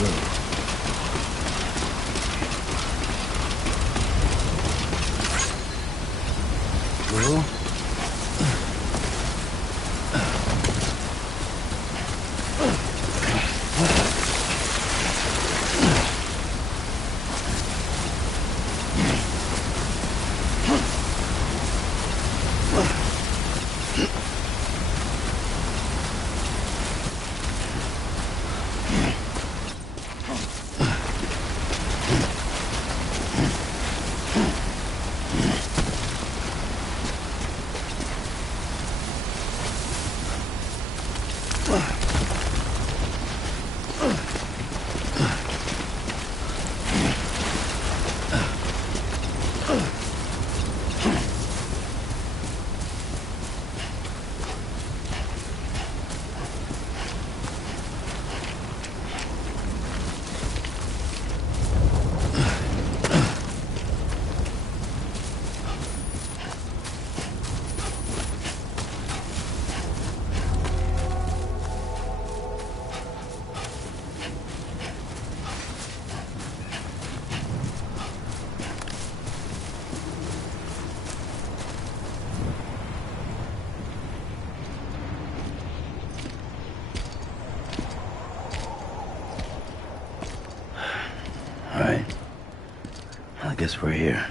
road. Well? Right. I guess we're here.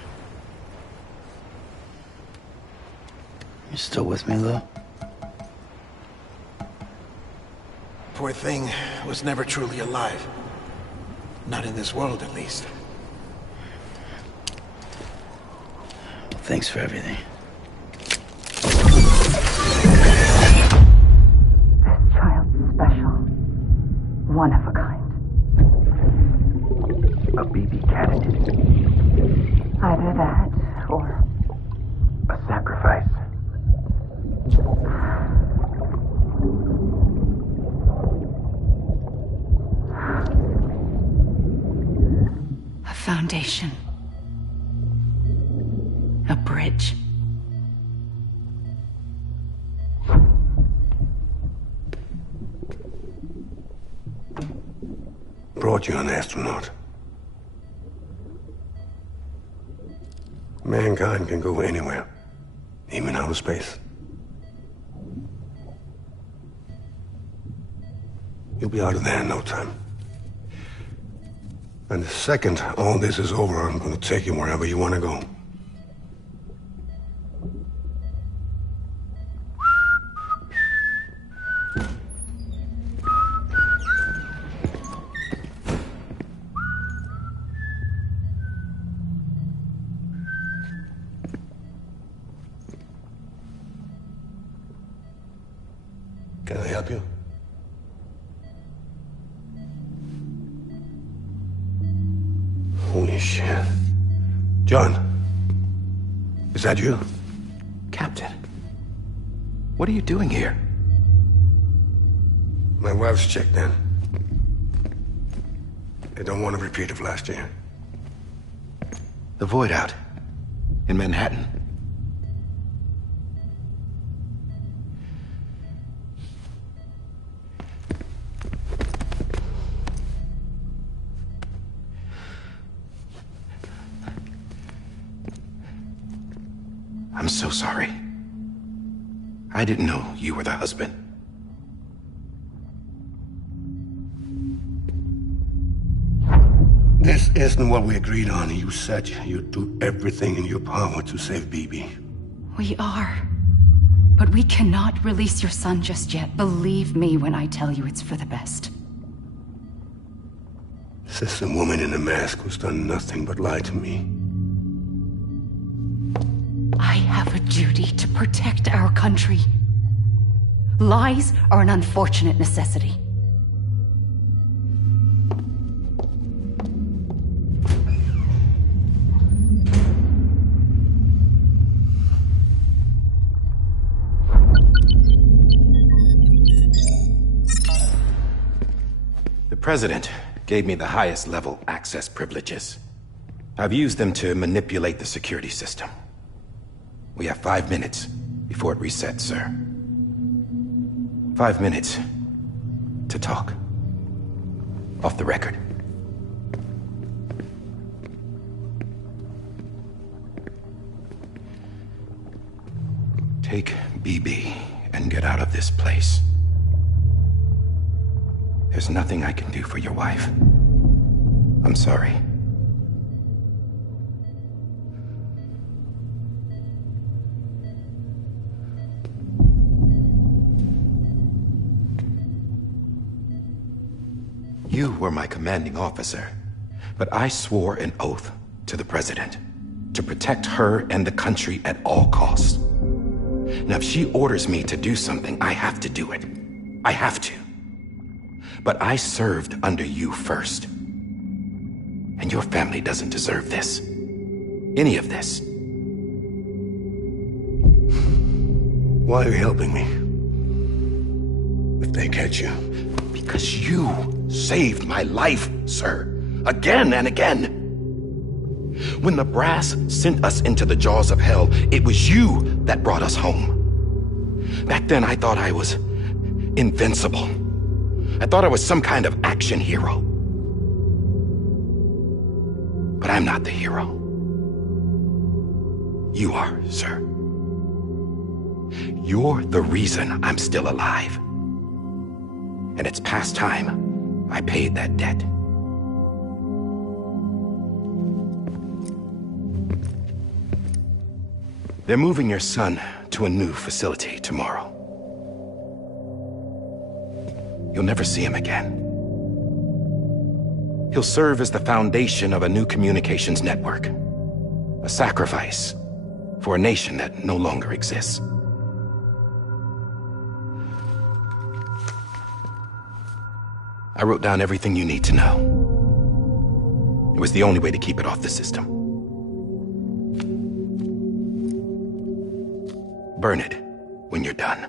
You still with me, Lou? Poor thing was never truly alive. Not in this world, at least. Thanks for everything. This child's special. One of a kind. A BB candidate. Either that, or A sacrifice. a foundation. A bridge. Brought you an astronaut. Mankind can go anywhere, even outer space. You'll be out of there in no time. And the second all this is over, I'm going to take you wherever you want to go. Can I help you? Holy shit. John, is that you? Captain, what are you doing here? My wife's checked in. They don't want a repeat of last year. The void out. In Manhattan. I'm so sorry. I didn't know you were the husband. This isn't what we agreed on. You said you'd do everything in your power to save Bibi. We are. But we cannot release your son just yet. Believe me when I tell you it's for the best. This is a woman in a mask who's done nothing but lie to me. I have a duty to protect our country. Lies are an unfortunate necessity. The President gave me the highest level access privileges. I've used them to manipulate the security system. We have 5 minutes before it resets, sir. 5 minutes to talk. Off the record. Take BB and get out of this place. There's nothing I can do for your wife. I'm sorry. You were my commanding officer, but I swore an oath to the President to protect her and the country at all costs. Now, if she orders me to do something, I have to do it. I have to. But I served under you first. And your family doesn't deserve this. Any of this. Why are you helping me? If they catch you. Because you saved my life, sir. Again and again. When the brass sent us into the jaws of hell, it was you that brought us home. Back then, I thought I was invincible. I thought I was some kind of action hero. But I'm not the hero. You are, sir. You're the reason I'm still alive. And it's past time I paid that debt. They're moving your son to a new facility tomorrow. You'll never see him again. He'll serve as the foundation of a new communications network. A sacrifice for a nation that no longer exists. I wrote down everything you need to know. It was the only way to keep it off the system. Burn it when you're done.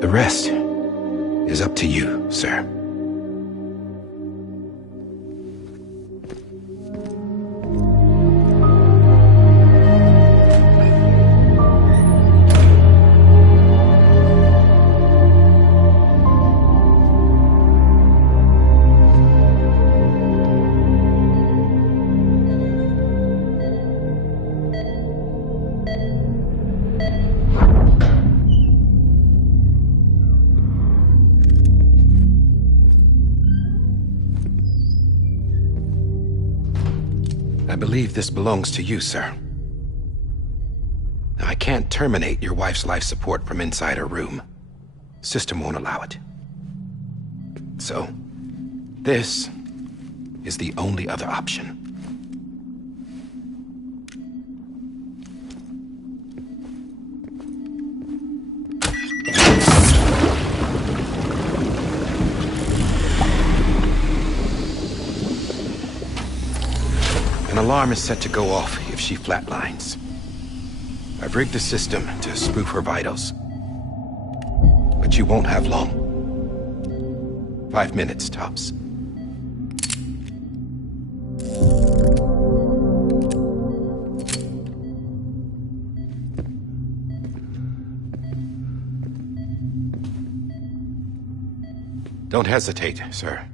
The rest is up to you, sir. I believe this belongs to you, sir. Now, I can't terminate your wife's life support from inside her room. System won't allow it. So, this is the only other option. An alarm is set to go off if she flatlines. I've rigged the system to spoof her vitals. But you won't have long. 5 minutes, tops. Don't hesitate, sir.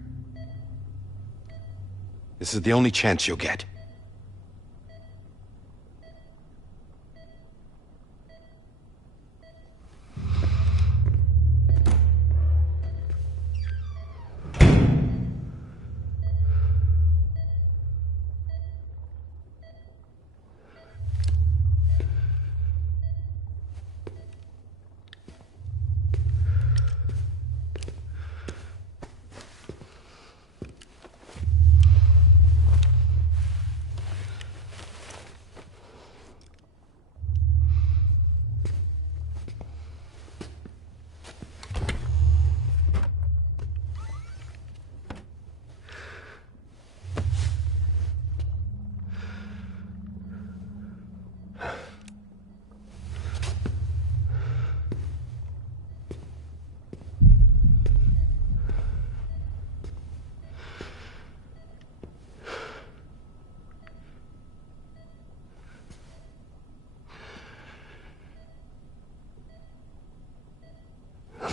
This is the only chance you'll get.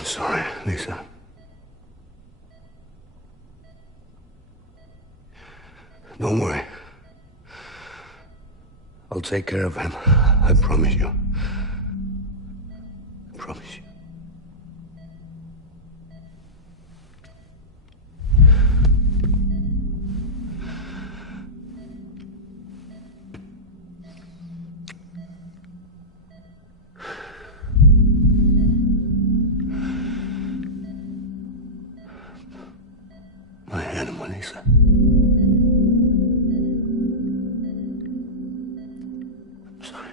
I'm sorry, Lisa. Don't worry. I'll take care of him. I promise you. I promise you. My animal, Lisa. I'm sorry.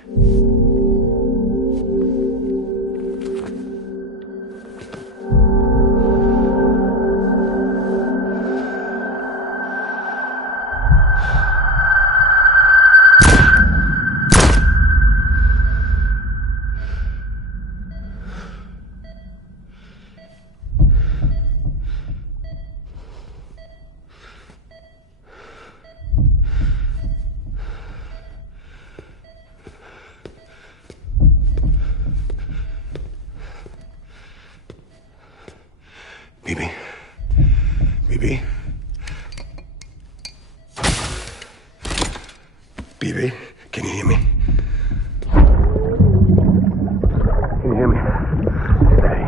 Bibi? Bibi? Bibi, can you hear me? Can you hear me? Steady.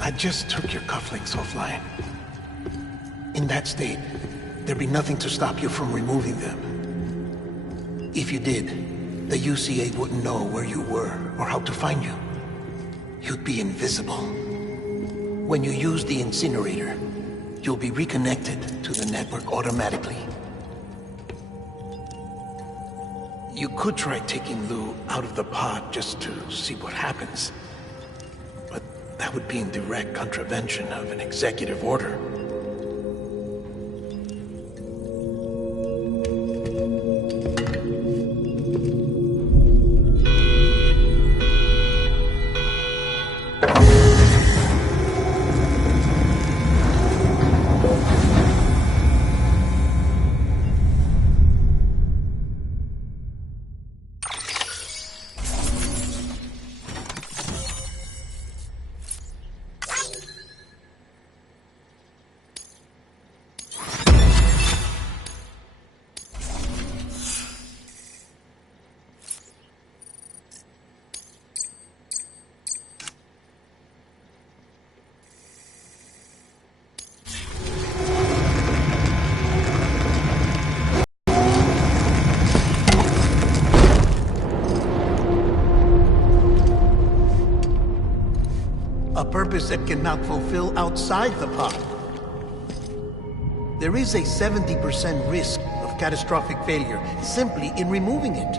I just took your cufflinks offline. In that state, there'd be nothing to stop you from removing them. If you did, the UCA wouldn't know where you were or how to find you. You'd be invisible. When you use the incinerator, you'll be reconnected to the network automatically. You could try taking Lou out of the pod just to see what happens. But that would be in direct contravention of an executive order. A purpose that cannot fulfill outside the pod. There is a 70% risk of catastrophic failure simply in removing it.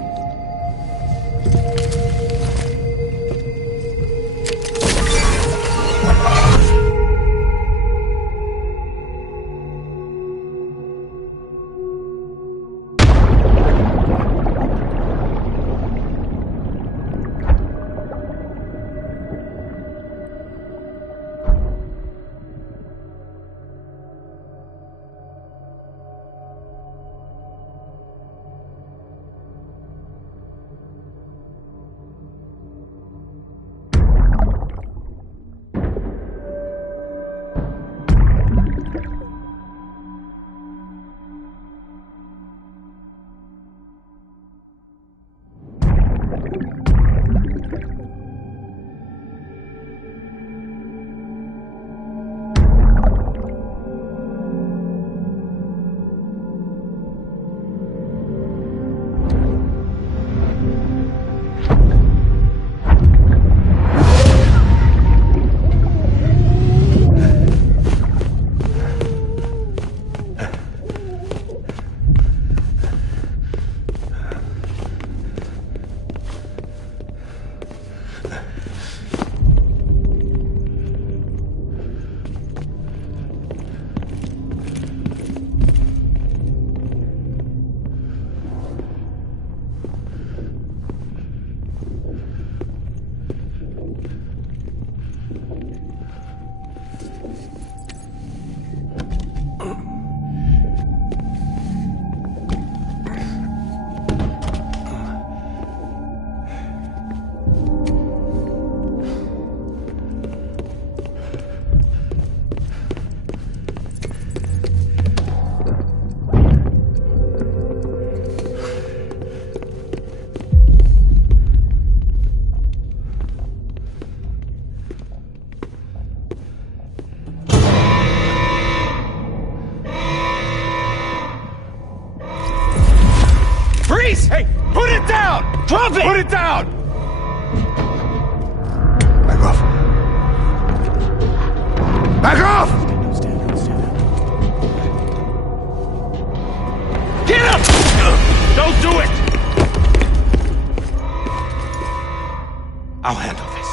I'll handle this.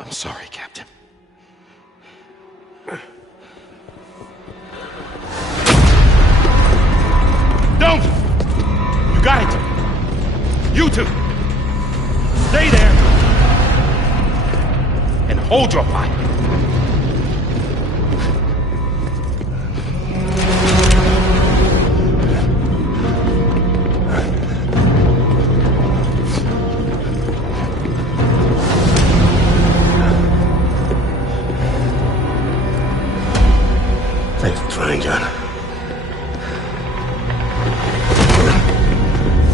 I'm sorry, Captain. Don't! You got it! You two! Stay there! And hold your fire! Thanks for trying, John.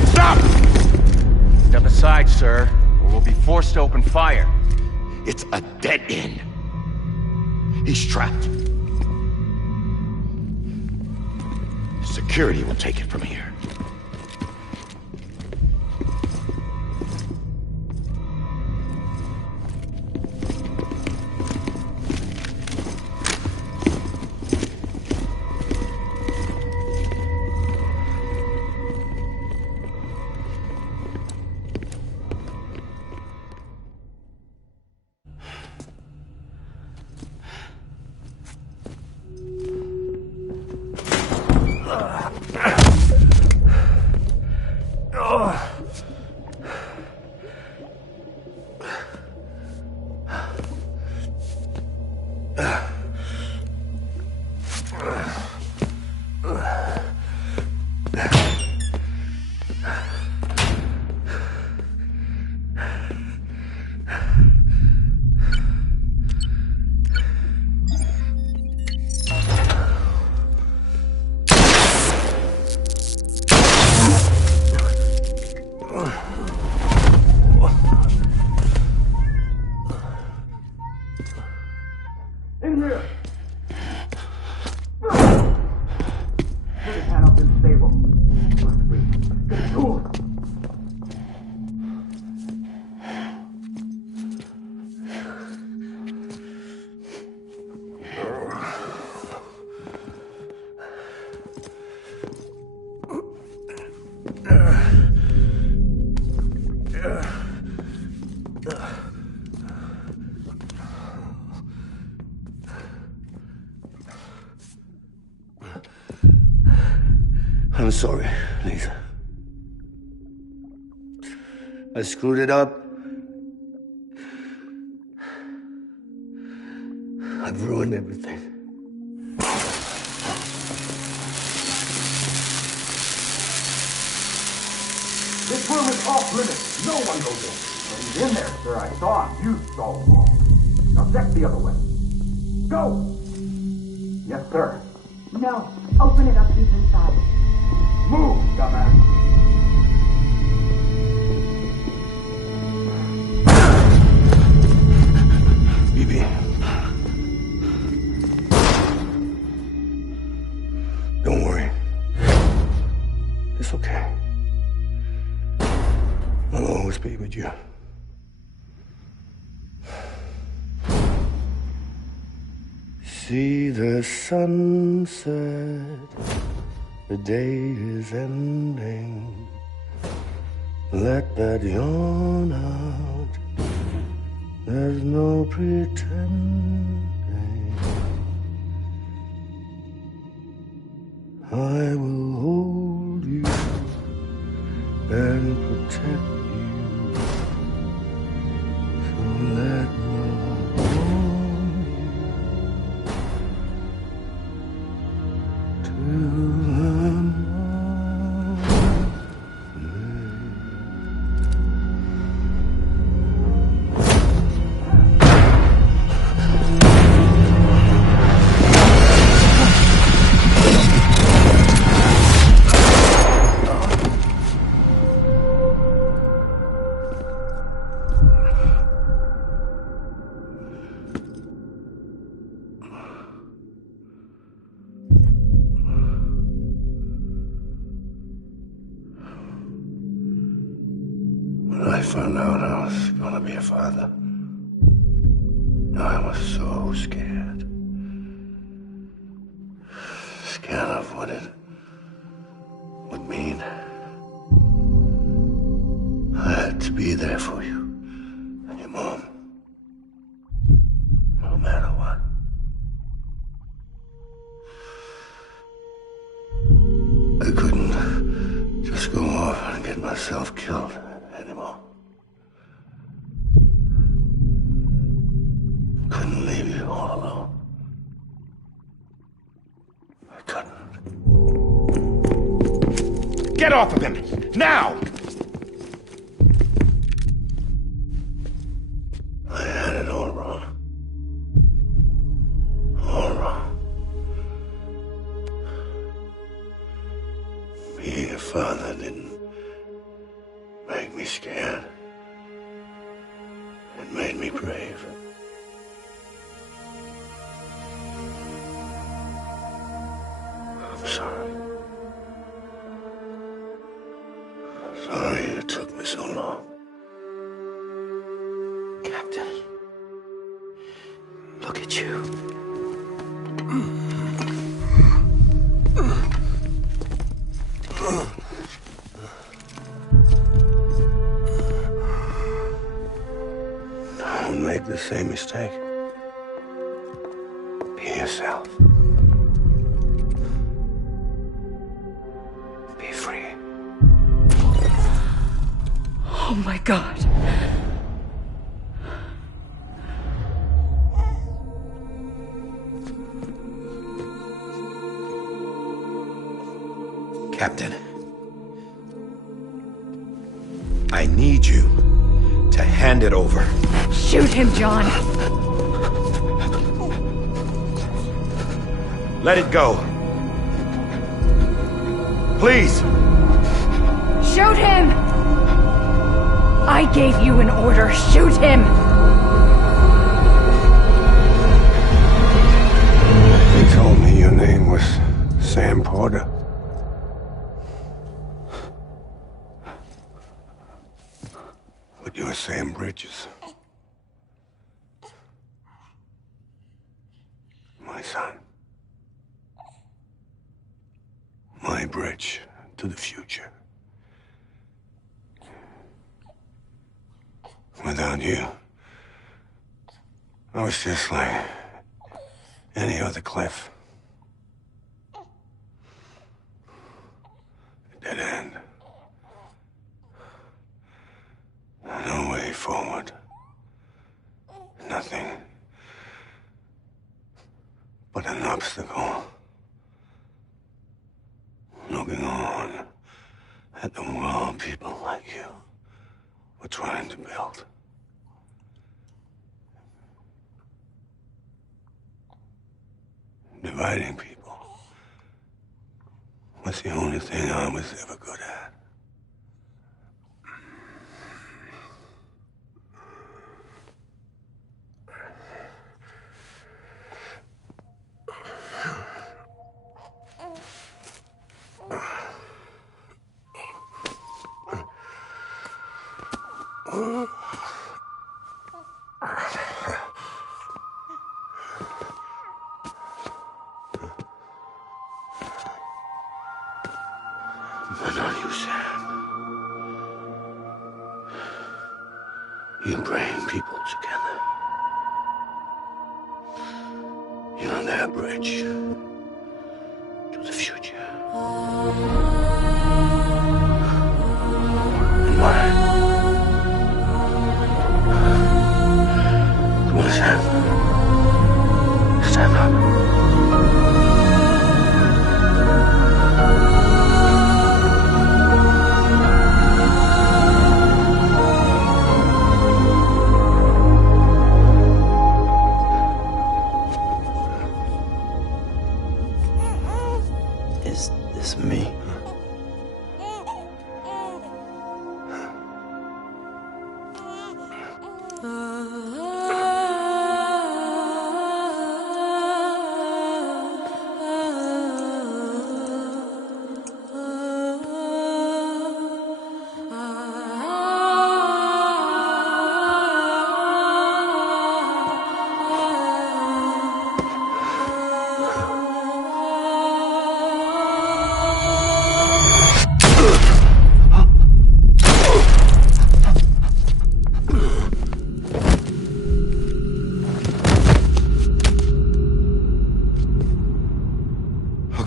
Stop! Step aside, sir, or we'll be forced to open fire. It's a dead end. He's trapped. Security will take it from here. I'm sorry, Lisa. I screwed it up. I've ruined everything. This room is off limits. No one goes in. But he's in there, sir. I saw him. You saw him wrong. Now check the other way. Go! Yes, sir. No. Open it up. He's inside. Move, dumbass. BB. Don't worry. It's okay. I'll always be with you. See the sunset. The day is ending. Let that yawn out. There's no pretending. I will hold you and protect you. So let love warm you till found out I was gonna be a father, I was so scared. Scared of what it would mean. I had to be there for you and your mom, no matter what. I couldn't just go off and get myself killed anymore. Couldn't leave you all alone. I couldn't. Get off of him! Now! I had it all wrong. All wrong. Being a father didn't make me scared. It made me brave. I'm sorry. Sorry it took me so long. Captain, look at you. Don't make the same mistake. Be yourself. Be free. Oh my God. Captain, I need you to hand it over. Shoot him, John. Let it go. Please. Shoot him! I gave you an order. Shoot him! They told me your name was Sam Porter. But you're Sam Bridges. My son. My bridge to the future. Without you, I was just like any other Cliff. A dead end. No way forward. Nothing but an obstacle. Looking on at the world people like you were trying to build. Dividing people was the only thing I was ever good at. But not you, Sam. You bring people together. You're their bridge to the future. And mine. Come on, Sam. Stand up. Is this me?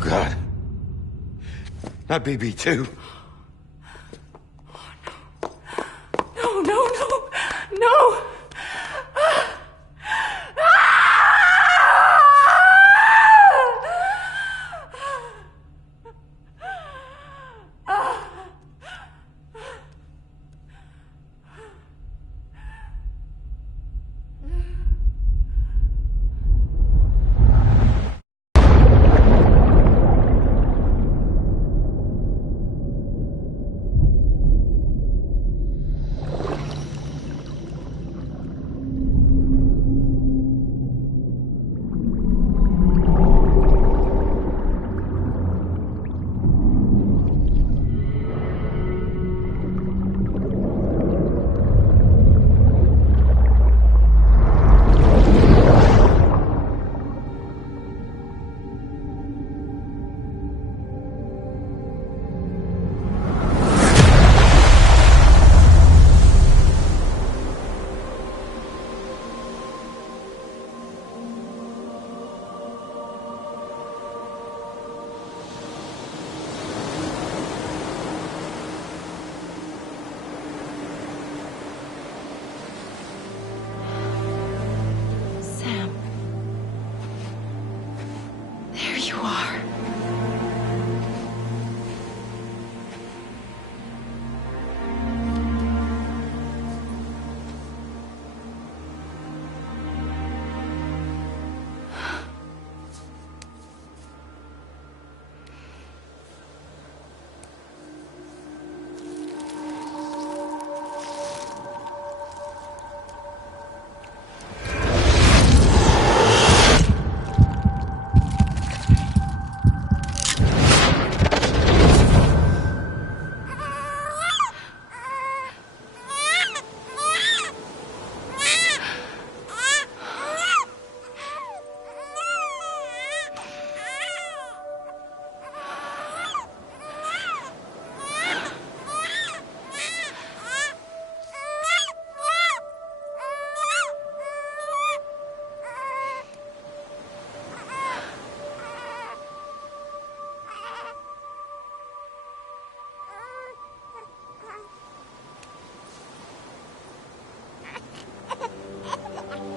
God. Not BB too. No, no, no, no!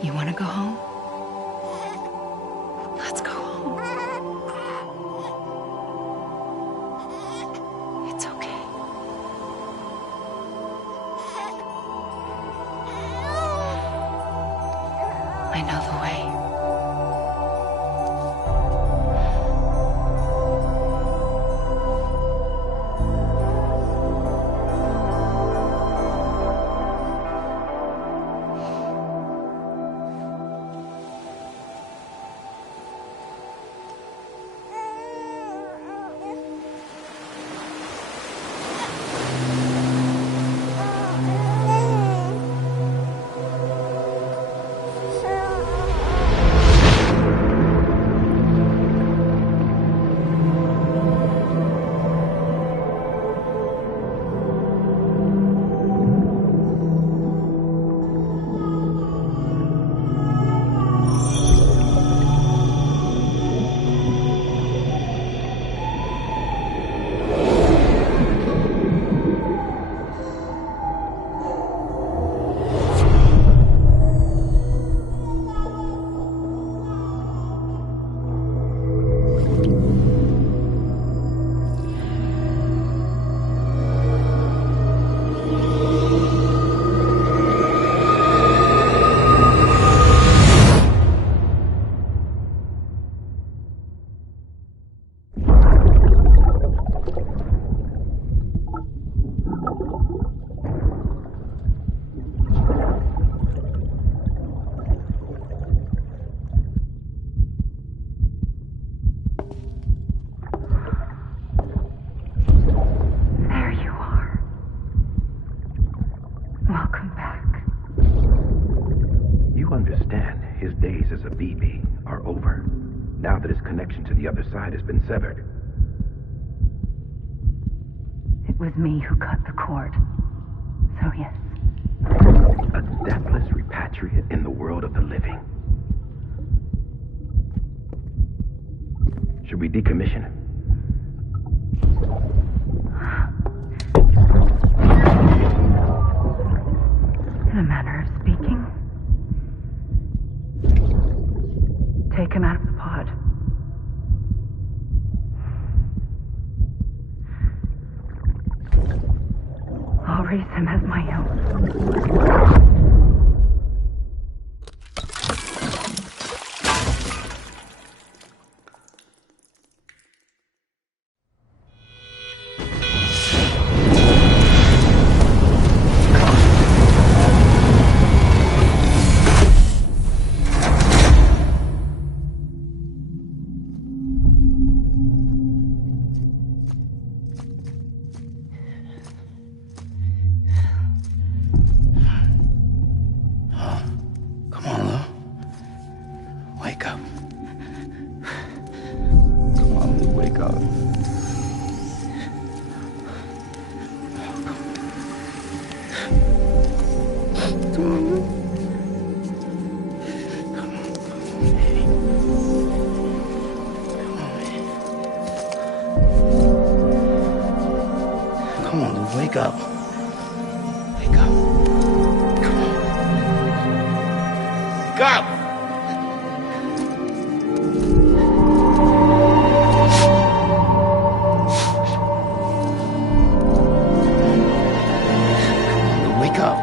You want to go home? Let's go home. It's okay. I know the way. As a BB are over, now that his connection to the other side has been severed. It was me who cut the cord. So yes. A deathless repatriate in the world of the living. Should we decommission him? pod. I'll raise him as my own. Come on, Lou, wake up. Wake up. Come on. Wake up! Come on, Lou, wake up.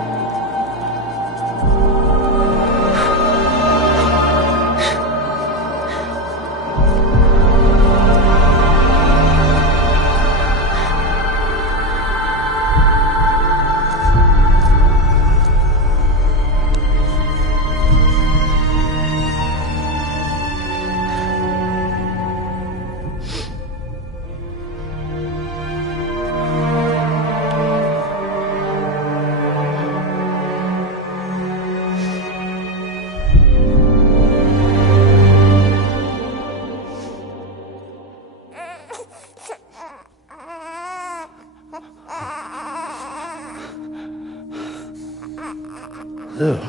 Lou.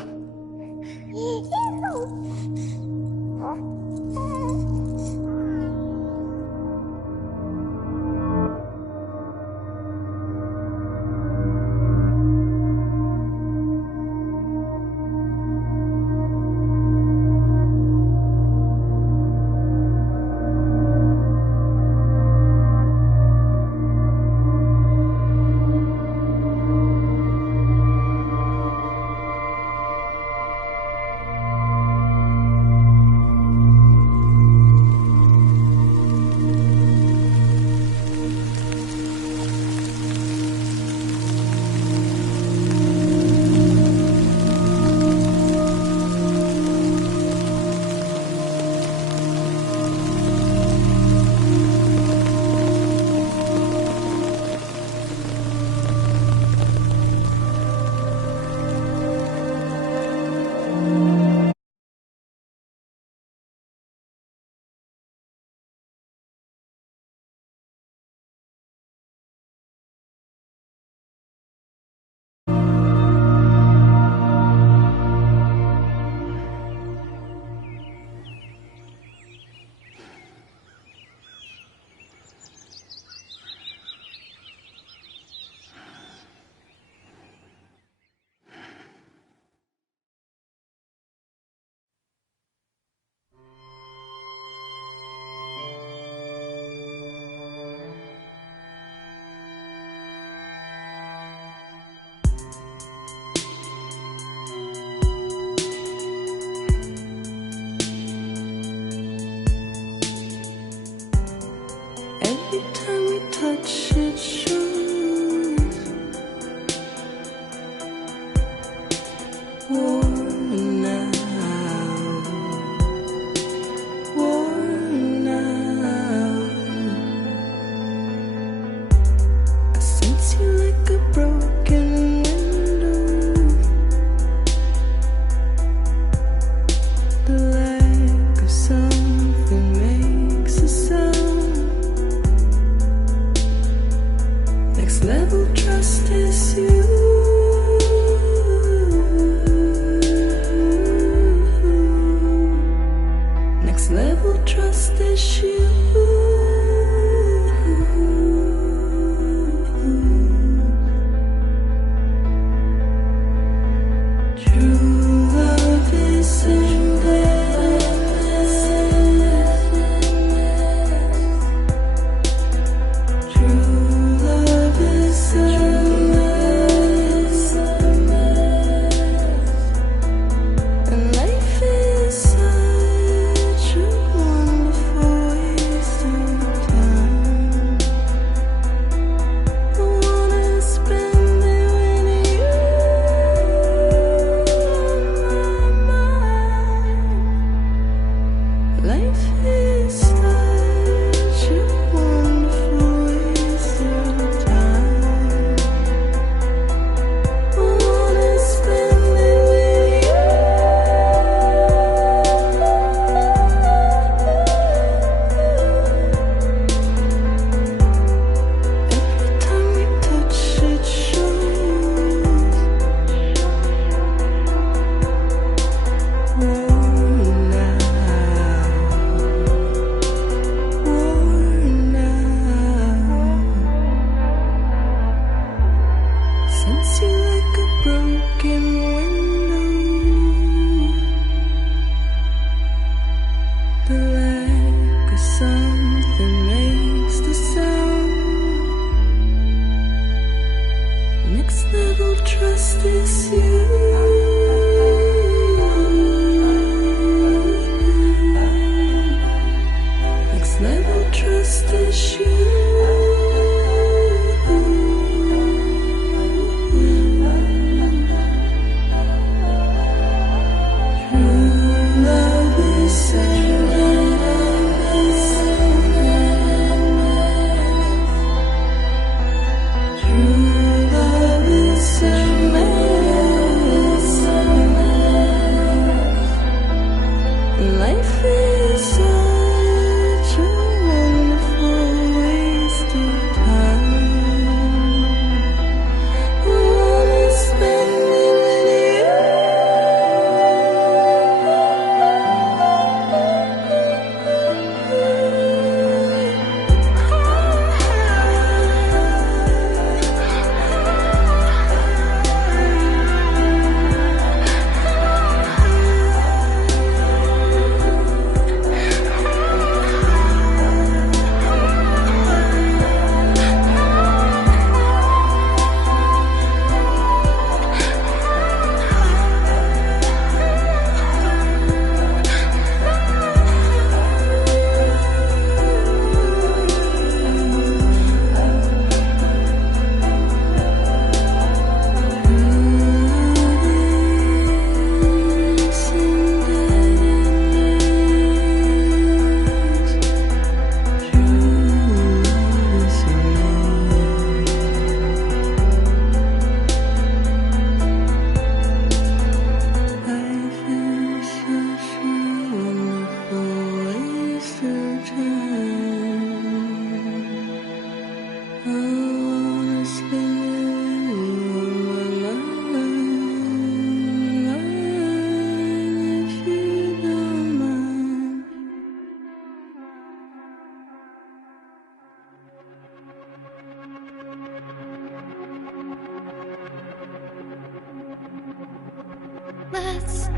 Let's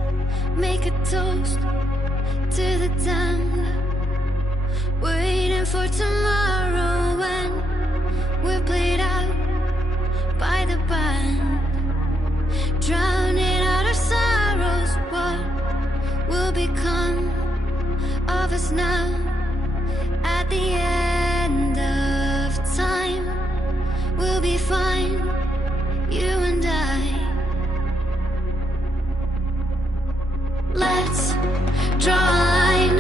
make a toast to the damned, waiting for tomorrow when we're played out by the band, drowning out our sorrows. What will become of us now at the end of time? We'll be fine, you and I. Let's draw a line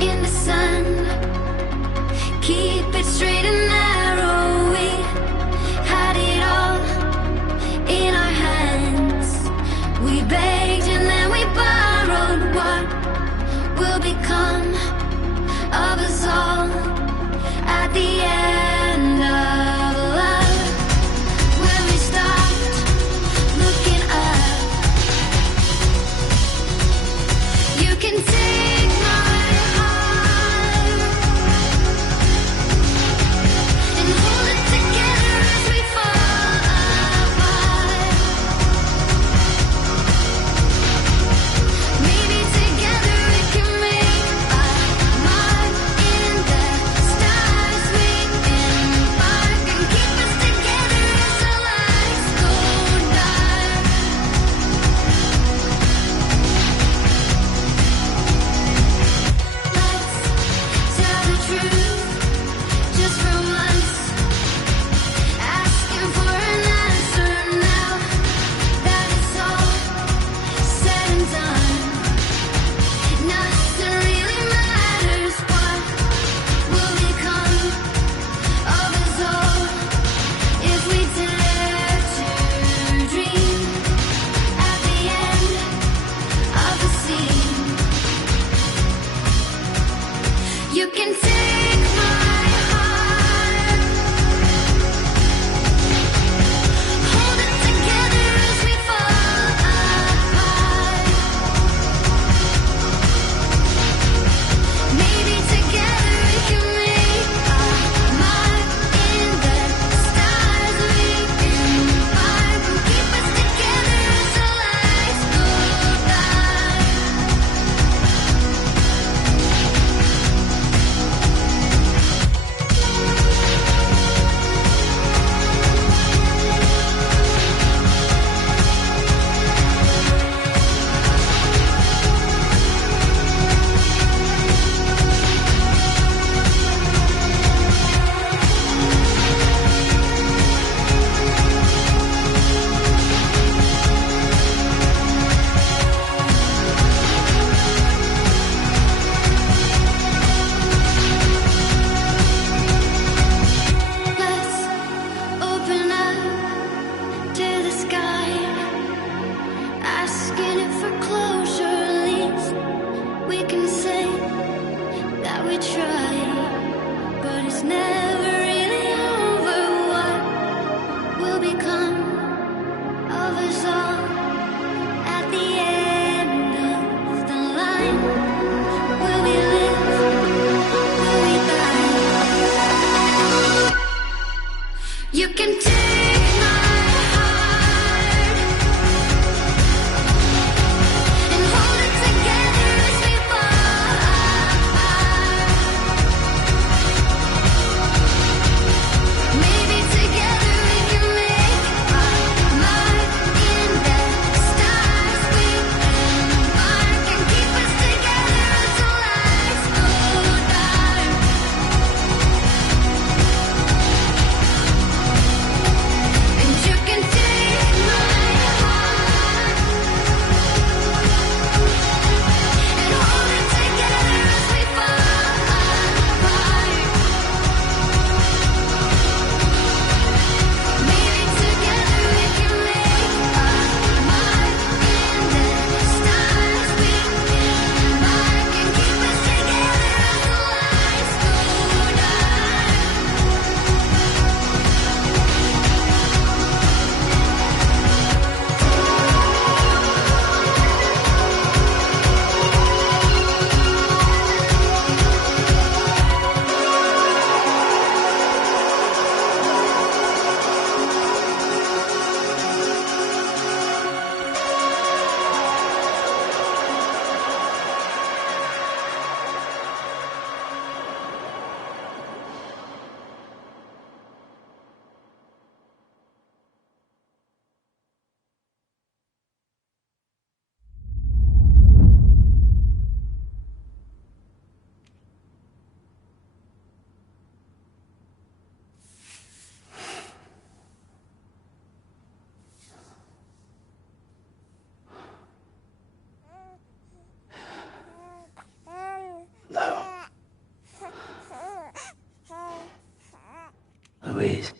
in the sand, keep it straight and narrow. We had it all in our hands. We begged and then we borrowed. What will become of us all at the end of love? When we stopped looking up, you can take my heart and hold it together as we fall apart. Maybe together we can make a mark in the stars. We embark and keep us together as the lights go dark. Let's tell the truth just for once, asking for an answer now that it's all said and done. Nothing really matters. What will become of us all if we dare to dream at the end of the scene? You can take my heart, hold it together as we fall apart. Maybe together we can make a mark in the stars. We embark and keep us together as the lights go dark. we try, but it's never really over. What will become of us all at the end of the line? Will we live? Will we die? You can take my heart and hold it together as we fall. Maybe together we can make our mark in the stars. We embark and keep us together until lights go dark. And you can take my heart and hold it together as we fall apart. Maybe together we can make our mark in the stars. We embark and keep us together until lights go dark. Louise.